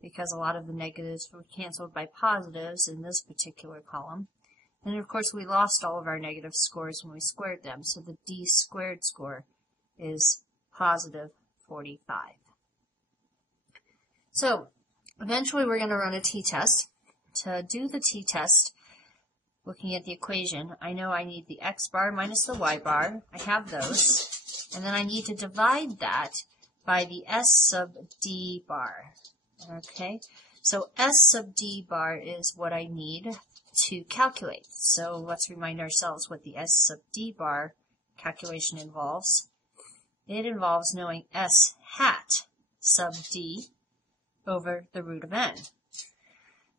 Because a lot of the negatives were canceled by positives in this particular column. And of course we lost all of our negative scores when we squared them, so the D squared score is positive 45. So eventually we're going to run a t-test, to do the t-test, looking at the equation, I know I need the x bar minus the y bar. I have those. And then I need to divide that by the s sub d bar. Okay, so s sub d bar is what I need to calculate. So let's remind ourselves what the s sub d bar calculation involves. It involves knowing s hat sub d over the root of n.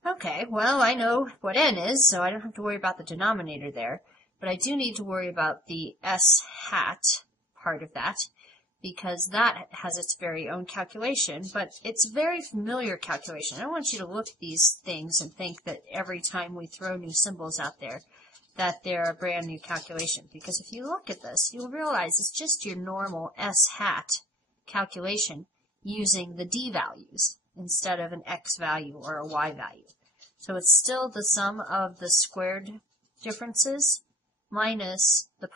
Okay, well, I know what n is, so I don't have to worry about the denominator there, but I do need to worry about the s hat part of that, because that has its very own calculation, but it's a very familiar calculation. I don't want you to look at these things and think that every time we throw new symbols out there, that they're a brand new calculation, because if you look at this, you'll realize it's just your normal s hat calculation using the d values instead of an x value or a y value. So it's still the sum of the squared differences minus the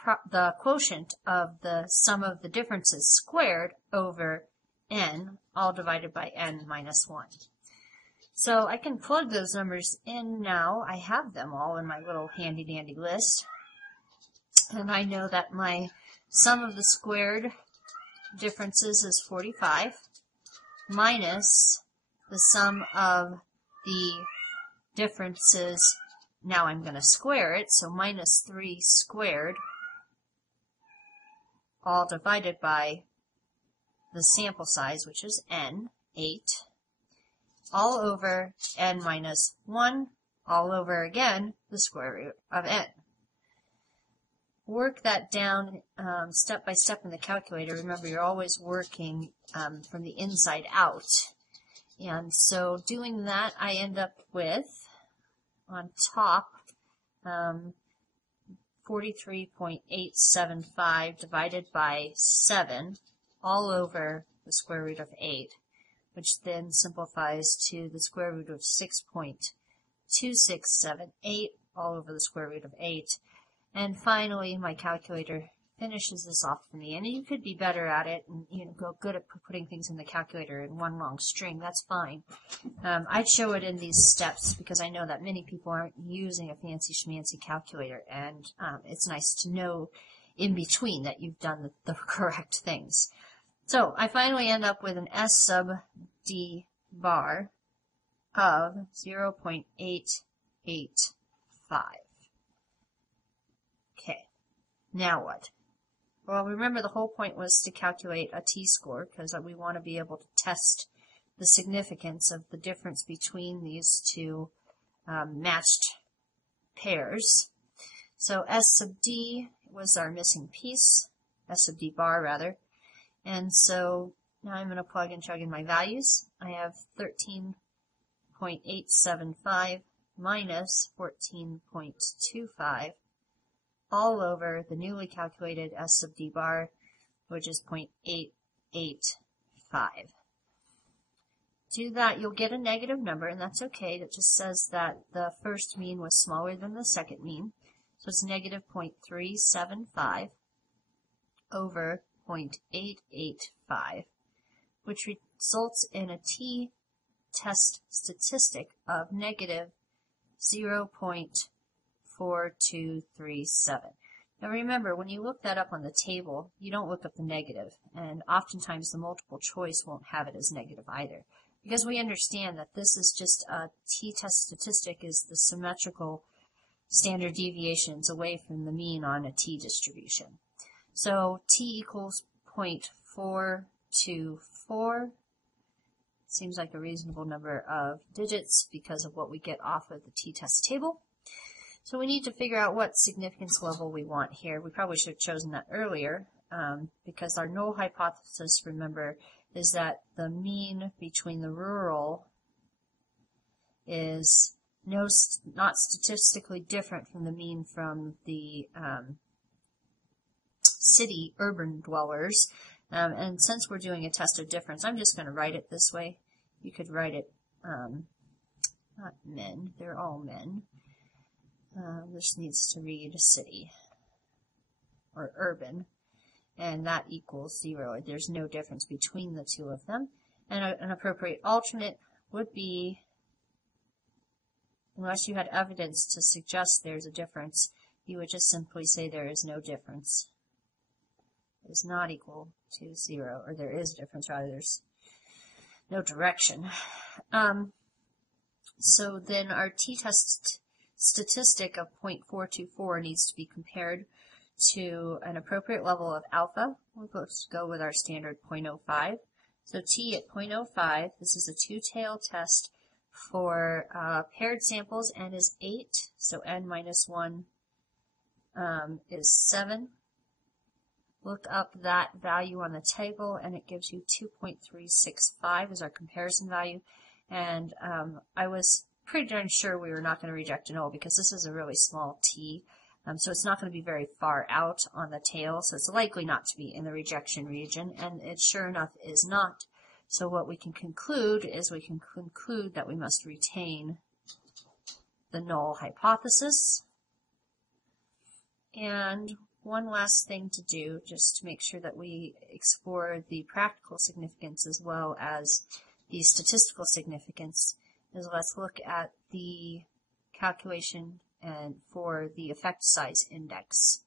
quotient of the sum of the differences squared over n, all divided by n minus 1. So I can plug those numbers in now. I have them all in my little handy-dandy list. And I know that my sum of the squared differences is 45 minus the sum of the differences. Now I'm going to square it, so minus 3 squared, all divided by the sample size, which is n, 8, all over n minus 1, all over again the square root of n. Work that down step by step in the calculator. Remember, you're always working from the inside out. And so doing that, I end up with, on top, 43.875 divided by 7, all over the square root of 8, which then simplifies to the square root of 6.2678, all over the square root of 8. And finally, my calculator finishes this off for me. And you could be better at it and go good at putting things in the calculator in one long string. That's fine. I'd show it in these steps because I know that many people aren't using a fancy schmancy calculator, and it's nice to know in between that you've done the correct things. So I finally end up with an S sub D bar of 0.885. Okay, now what? Well, remember the whole point was to calculate a t-score because we want to be able to test the significance of the difference between these two matched pairs. So S sub D was our missing piece, S sub D bar rather. And so now I'm going to plug and chug in my values. I have 13.875 minus 14.25 all over the newly calculated S sub D bar, which is 0.885. Do that, you'll get a negative number, and that's okay. That just says that the first mean was smaller than the second mean. So it's negative 0.375 over 0.885, which results in a t-test statistic of negative 0.4237. Now remember, when you look that up on the table, you don't look up the negative, and oftentimes the multiple choice won't have it as negative either, because we understand that this is just a t-test statistic is the symmetrical standard deviations away from the mean on a t-distribution. So t equals 0.424. Seems like a reasonable number of digits because of what we get off of the t-test table. So we need to figure out what significance level we want here. We probably should have chosen that earlier because our null hypothesis, remember, is that the mean between the rural is not statistically different from the mean from the city urban dwellers. And since we're doing a test of difference, I'm just going to write it this way. You could write it, not men, they're all men. This needs to read city or urban, and that equals 0. There's no difference between the two of them. And an appropriate alternate would be unless you had evidence to suggest there's a difference, you would just simply say there is no difference. It is not equal to 0, or there is a difference, rather, there's no direction. So then our t-test statistic of 0.424 needs to be compared to an appropriate level of alpha. We'll go with our standard 0.05. So t at 0.05, this is a two-tailed test for paired samples. N is 8, so n minus 1 is 7. Look up that value on the table, and it gives you 2.365 as our comparison value. And I was pretty darn sure we were not going to reject a null because this is a really small t. So it's not going to be very far out on the tail, so it's likely not to be in the rejection region, and it sure enough is not. So what we can conclude is that we must retain the null hypothesis. And one last thing to do, just to make sure that we explore the practical significance as well as the statistical significance, is let's look at the calculation and for the effect size index.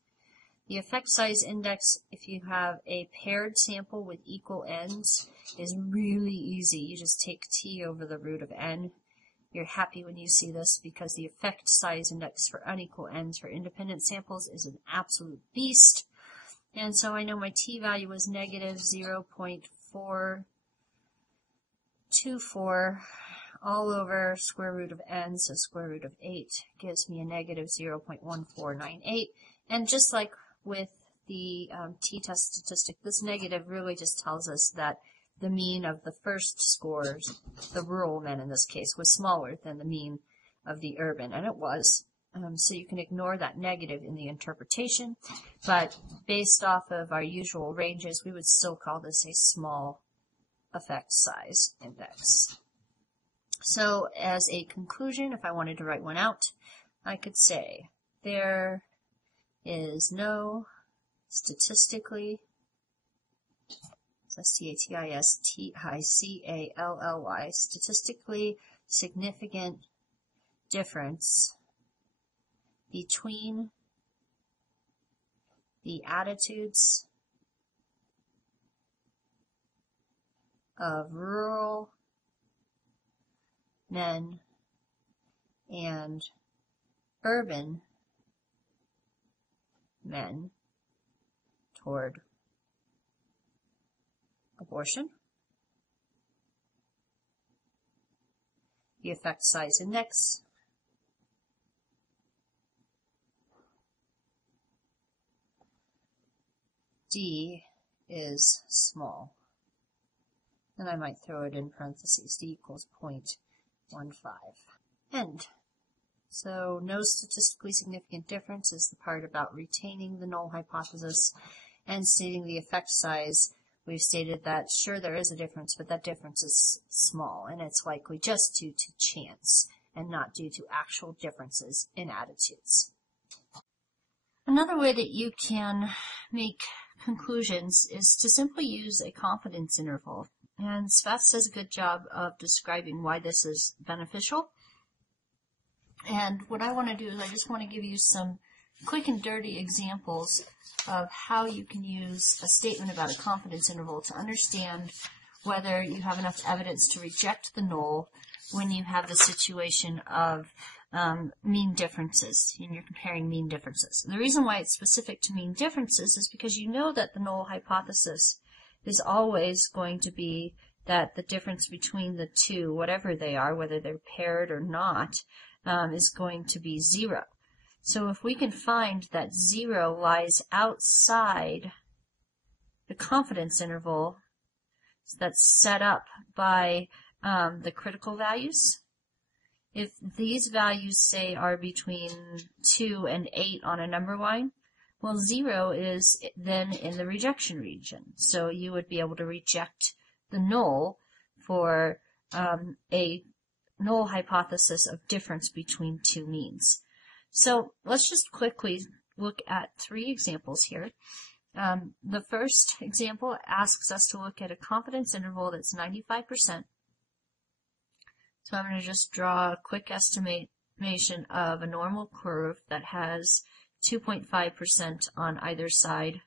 The effect size index, if you have a paired sample with equal n's, is really easy. You just take t over the root of n. You're happy when you see this because the effect size index for unequal n's for independent samples is an absolute beast. And so I know my t value was negative 0.424 all over square root of n, so square root of 8 gives me a negative 0.1498. And just like with the t-test statistic, this negative really just tells us that the mean of the first scores, the rural men in this case, was smaller than the mean of the urban, and it was. So you can ignore that negative in the interpretation, but based off of our usual ranges, we would still call this a small effect size index. So as a conclusion, if I wanted to write one out, I could say there is no statistically, S-T-A-T-I-S-T-I-C-A-L-L-Y, statistically significant difference between the attitudes of rural men and urban men toward abortion. The effect size index D is small. And I might throw it in parentheses, D equals 0.15. End. So no statistically significant difference is the part about retaining the null hypothesis and stating the effect size. We've stated that sure there is a difference, but that difference is small, and it's likely just due to chance and not due to actual differences in attitudes. Another way that you can make conclusions is to simply use a confidence interval. And Spatz does a good job of describing why this is beneficial. And what I want to do is I just want to give you some quick and dirty examples of how you can use a statement about a confidence interval to understand whether you have enough evidence to reject the null when you have the situation of mean differences, and you're comparing mean differences. And the reason why it's specific to mean differences is because you know that the null hypothesis is always going to be that the difference between the two, whatever they are, whether they're paired or not, is going to be 0. So if we can find that 0 lies outside the confidence interval that's set up by the critical values, if these values, say, are between 2 and 8 on a number line, well, 0 is then in the rejection region. So you would be able to reject the null for a null hypothesis of difference between two means. So let's just quickly look at 3 examples here. The first example asks us to look at a confidence interval that's 95%. So I'm going to just draw a quick estimate approximation of a normal curve that has 2.5% on either side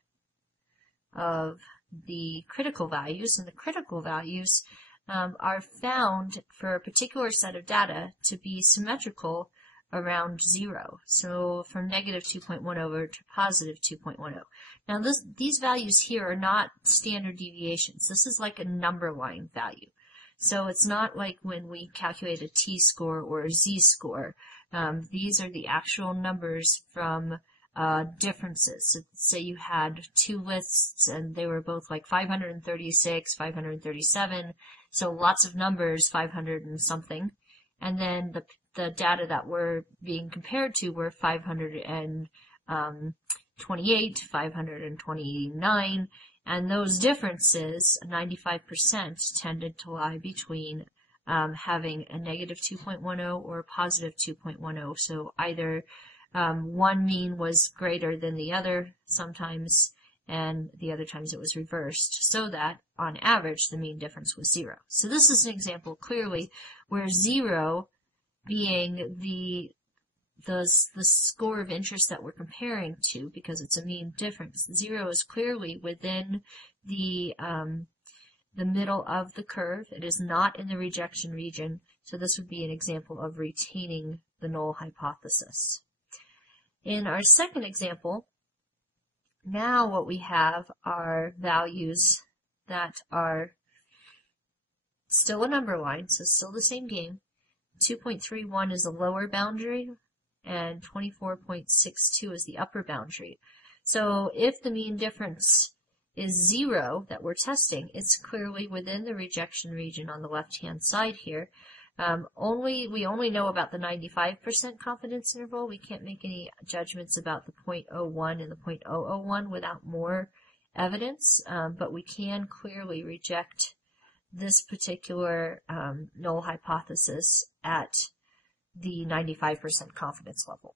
of the critical values, and the critical values are found for a particular set of data to be symmetrical around 0. So from negative 2.1 over to positive 2.10. Now these values here are not standard deviations. This is like a number line value. So it's not like when we calculate a t-score or a z-score. These are the actual numbers from differences. So say you had two lists and they were both like 536, 537, so lots of numbers, 500 and something. And then the data that were being compared to were 528, 529, and those differences, 95%, tended to lie between having a negative 2.10 or a positive 2.10. So either one mean was greater than the other sometimes, and the other times it was reversed, so that on average the mean difference was 0. So this is an example clearly where 0 being the score of interest that we're comparing to, because it's a mean difference. 0 is clearly within the middle of the curve. It is not in the rejection region, so this would be an example of retaining the null hypothesis. In our second example, now what we have are values that are still a number line, so still the same game. 2.31 is the lower boundary, and 24.62 is the upper boundary. So if the mean difference is 0 that we're testing, it's clearly within the rejection region on the left-hand side here. We only know about the 95% confidence interval. We can't make any judgments about the 0.01 and the 0.001 without more evidence, but we can clearly reject this particular null hypothesis at the 95% confidence level.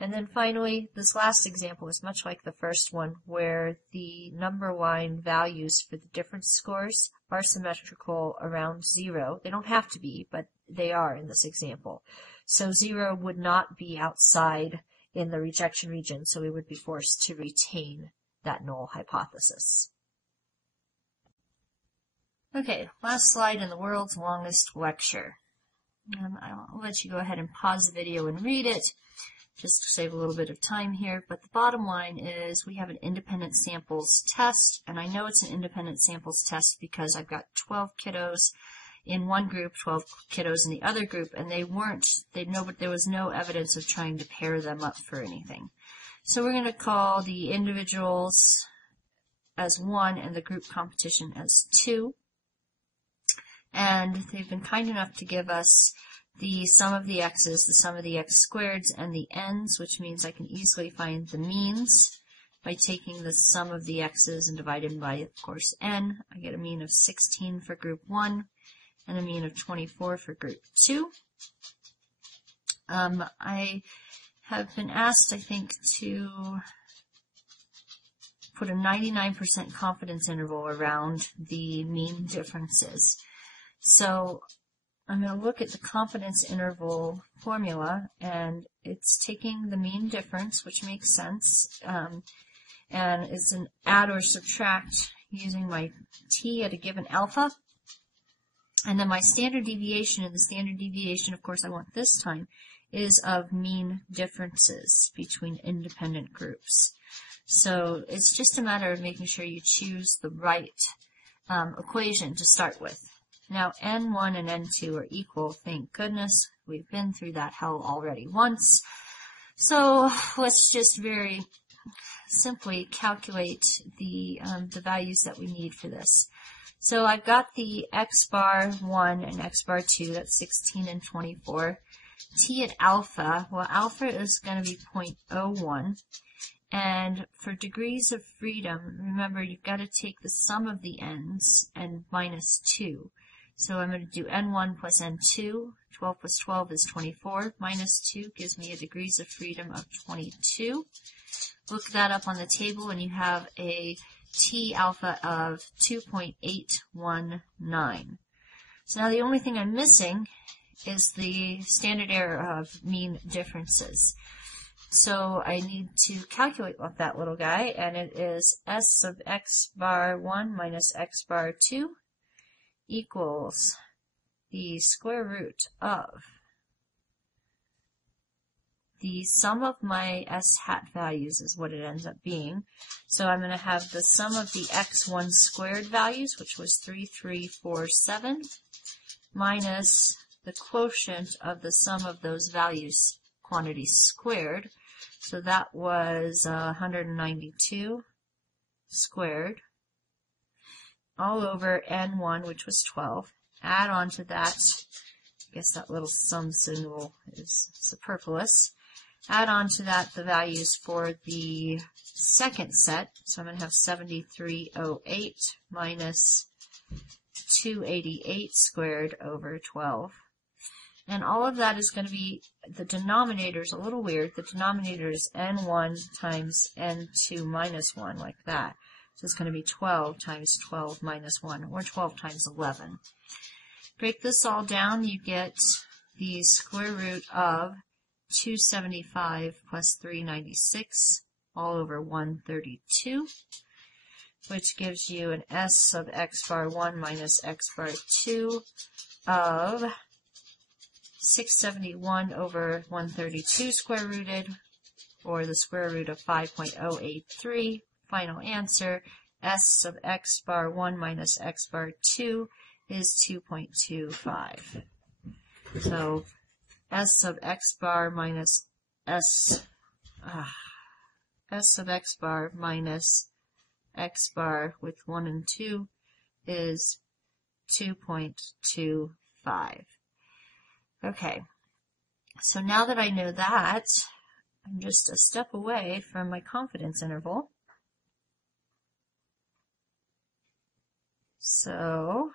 And then finally, this last example is much like the first one, where the number line values for the difference scores are symmetrical around 0. They don't have to be, but they are in this example. So 0 would not be outside in the rejection region, so we would be forced to retain that null hypothesis. Okay, last slide in the world's longest lecture. I'll let you go ahead and pause the video and read it, just to save a little bit of time here. But the bottom line is we have an independent samples test, and I know it's an independent samples test because I've got 12 kiddos in one group, 12 kiddos in the other group, and there was no evidence of trying to pair them up for anything. So we're going to call the individuals as 1 and the group competition as 2. And they've been kind enough to give us the sum of the x's, the sum of the x squareds, and the n's, which means I can easily find the means by taking the sum of the x's and dividing by, of course, n. I get a mean of 16 for group 1 and a mean of 24 for group 2. I have been asked, I think, to put a 99% confidence interval around the mean differences. So I'm going to look at the confidence interval formula, and it's taking the mean difference, which makes sense, and it's an add or subtract using my t at a given alpha, and then my standard deviation, and the standard deviation, of course, I want this time, is of mean differences between independent groups. So it's just a matter of making sure you choose the right equation to start with. Now, n1 and n2 are equal, thank goodness. We've been through that hell already once. So let's just very simply calculate the values that we need for this. So I've got the x bar 1 and x bar 2, that's 16 and 24. T at alpha, well, alpha is going to be 0.01. And for degrees of freedom, remember, you've got to take the sum of the n's and minus 2. So I'm going to do n1 plus n2. 12 plus 12 is 24. Minus 2 gives me a degrees of freedom of 22. Look that up on the table, and you have a T alpha of 2.819. So now the only thing I'm missing is the standard error of mean differences. So I need to calculate that little guy, and it is S sub x bar 1 minus x bar 2 equals the square root of the sum of my s hat values is what it ends up being. So I'm going to have the sum of the x1 squared values, which was 3347, minus the quotient of the sum of those values quantities squared. So that was 192 squared, all over n1, which was 12. Add on to that, I guess that little sum symbol is superfluous. Add on to that the values for the second set. So I'm going to have 7308 minus 288 squared over 12. And all of that is going to be, the denominator is a little weird. The denominator is n1 times n2 minus 1, like that. So it's going to be 12 times 12 minus 1, or 12 times 11. Break this all down, you get the square root of 275 plus 396 all over 132, which gives you an s sub x bar 1 minus x bar 2 of 671 over 132 square rooted, or the square root of 5.083. Final answer, s sub x bar 1 minus x bar 2 is 2.25. So s sub x bar minus s sub x bar minus x bar with 1 and 2 is 2.25. Okay, so now that I know that, I'm just a step away from my confidence interval. So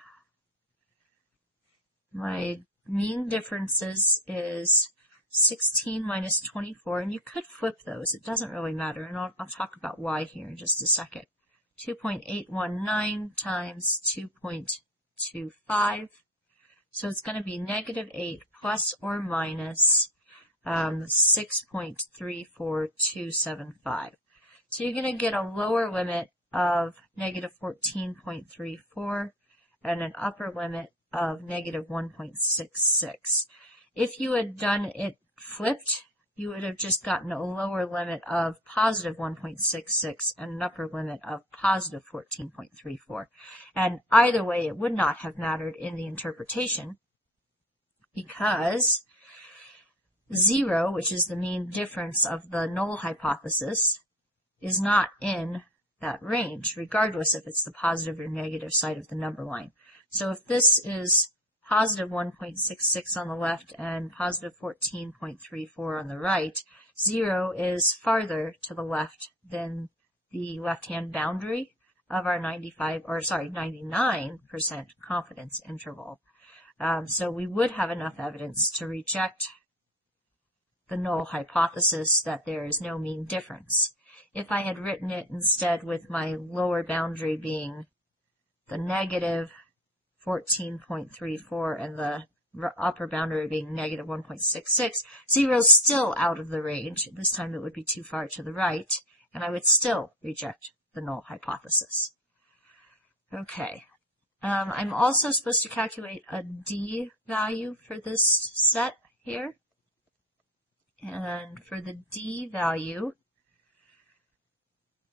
my mean differences is 16 minus 24, and you could flip those. It doesn't really matter, and I'll talk about why here in just a second. 2.819 times 2.25. So it's going to be negative 8 plus or minus 6.34275. So you're going to get a lower limit of negative 14.34 and an upper limit of negative 1.66. If you had done it flipped, you would have just gotten a lower limit of positive 1.66 and an upper limit of positive 14.34. And either way, it would not have mattered in the interpretation, because 0, which is the mean difference of the null hypothesis, is not in that range, regardless if it's the positive or negative side of the number line. So if this is positive 1.66 on the left and positive 14.34 on the right, 0 is farther to the left than the left-hand boundary of our 99% confidence interval. So we would have enough evidence to reject the null hypothesis that there is no mean difference. If I had written it instead with my lower boundary being the negative 14.34 and the upper boundary being negative 1.66, 0 is still out of the range. This time it would be too far to the right, and I would still reject the null hypothesis. Okay. I'm also supposed to calculate a D value for this set here. And for the D value,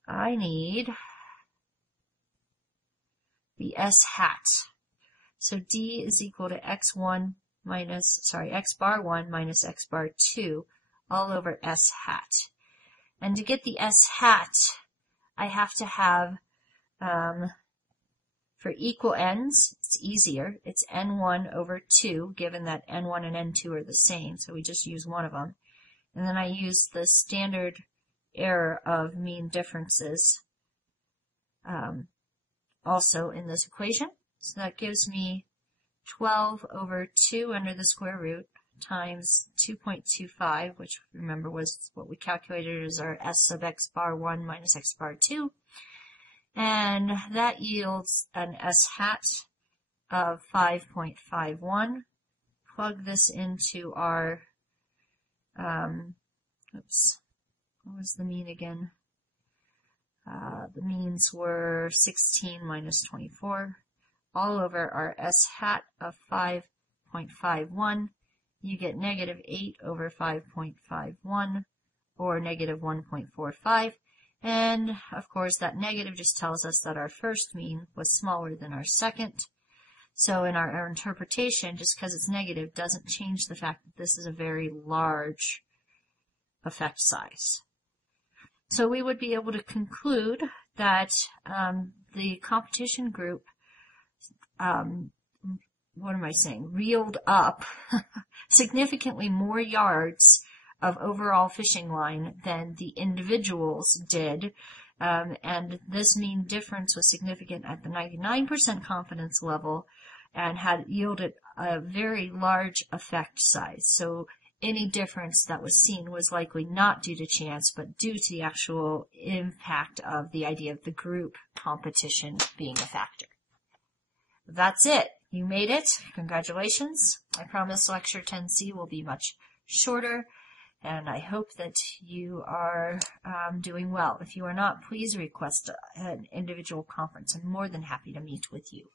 I need the S hat. So D is equal to x bar 1 minus x bar 2 all over S hat. And to get the S hat, I have to have, for equal n's, it's easier. It's n1 over 2, given that n1 and n2 are the same, so we just use one of them. And then I use the standard error of mean differences also in this equation. So that gives me 12 over 2 under the square root times 2.25, which remember was what we calculated as our s sub x bar 1 minus x bar 2. And that yields an S hat of 5.51 plug this into our, oops, what was the mean again? The means were 16 minus 24 all over our S hat of 5.51. You get negative 8 over 5.51 or negative 1.45. And of course that negative just tells us that our first mean was smaller than our second. So in our interpretation, just because it's negative doesn't change the fact that this is a very large effect size. So we would be able to conclude that the competition group, reeled up significantly more yards of overall fishing line than the individuals did, and this mean difference was significant at the 99% confidence level and had yielded a very large effect size. So any difference that was seen was likely not due to chance, but due to the actual impact of the idea of the group competition being a factor. That's it. You made it. Congratulations. I promise lecture 10C will be much shorter, and I hope that you are doing well. If you are not, please request an individual conference. I'm more than happy to meet with you.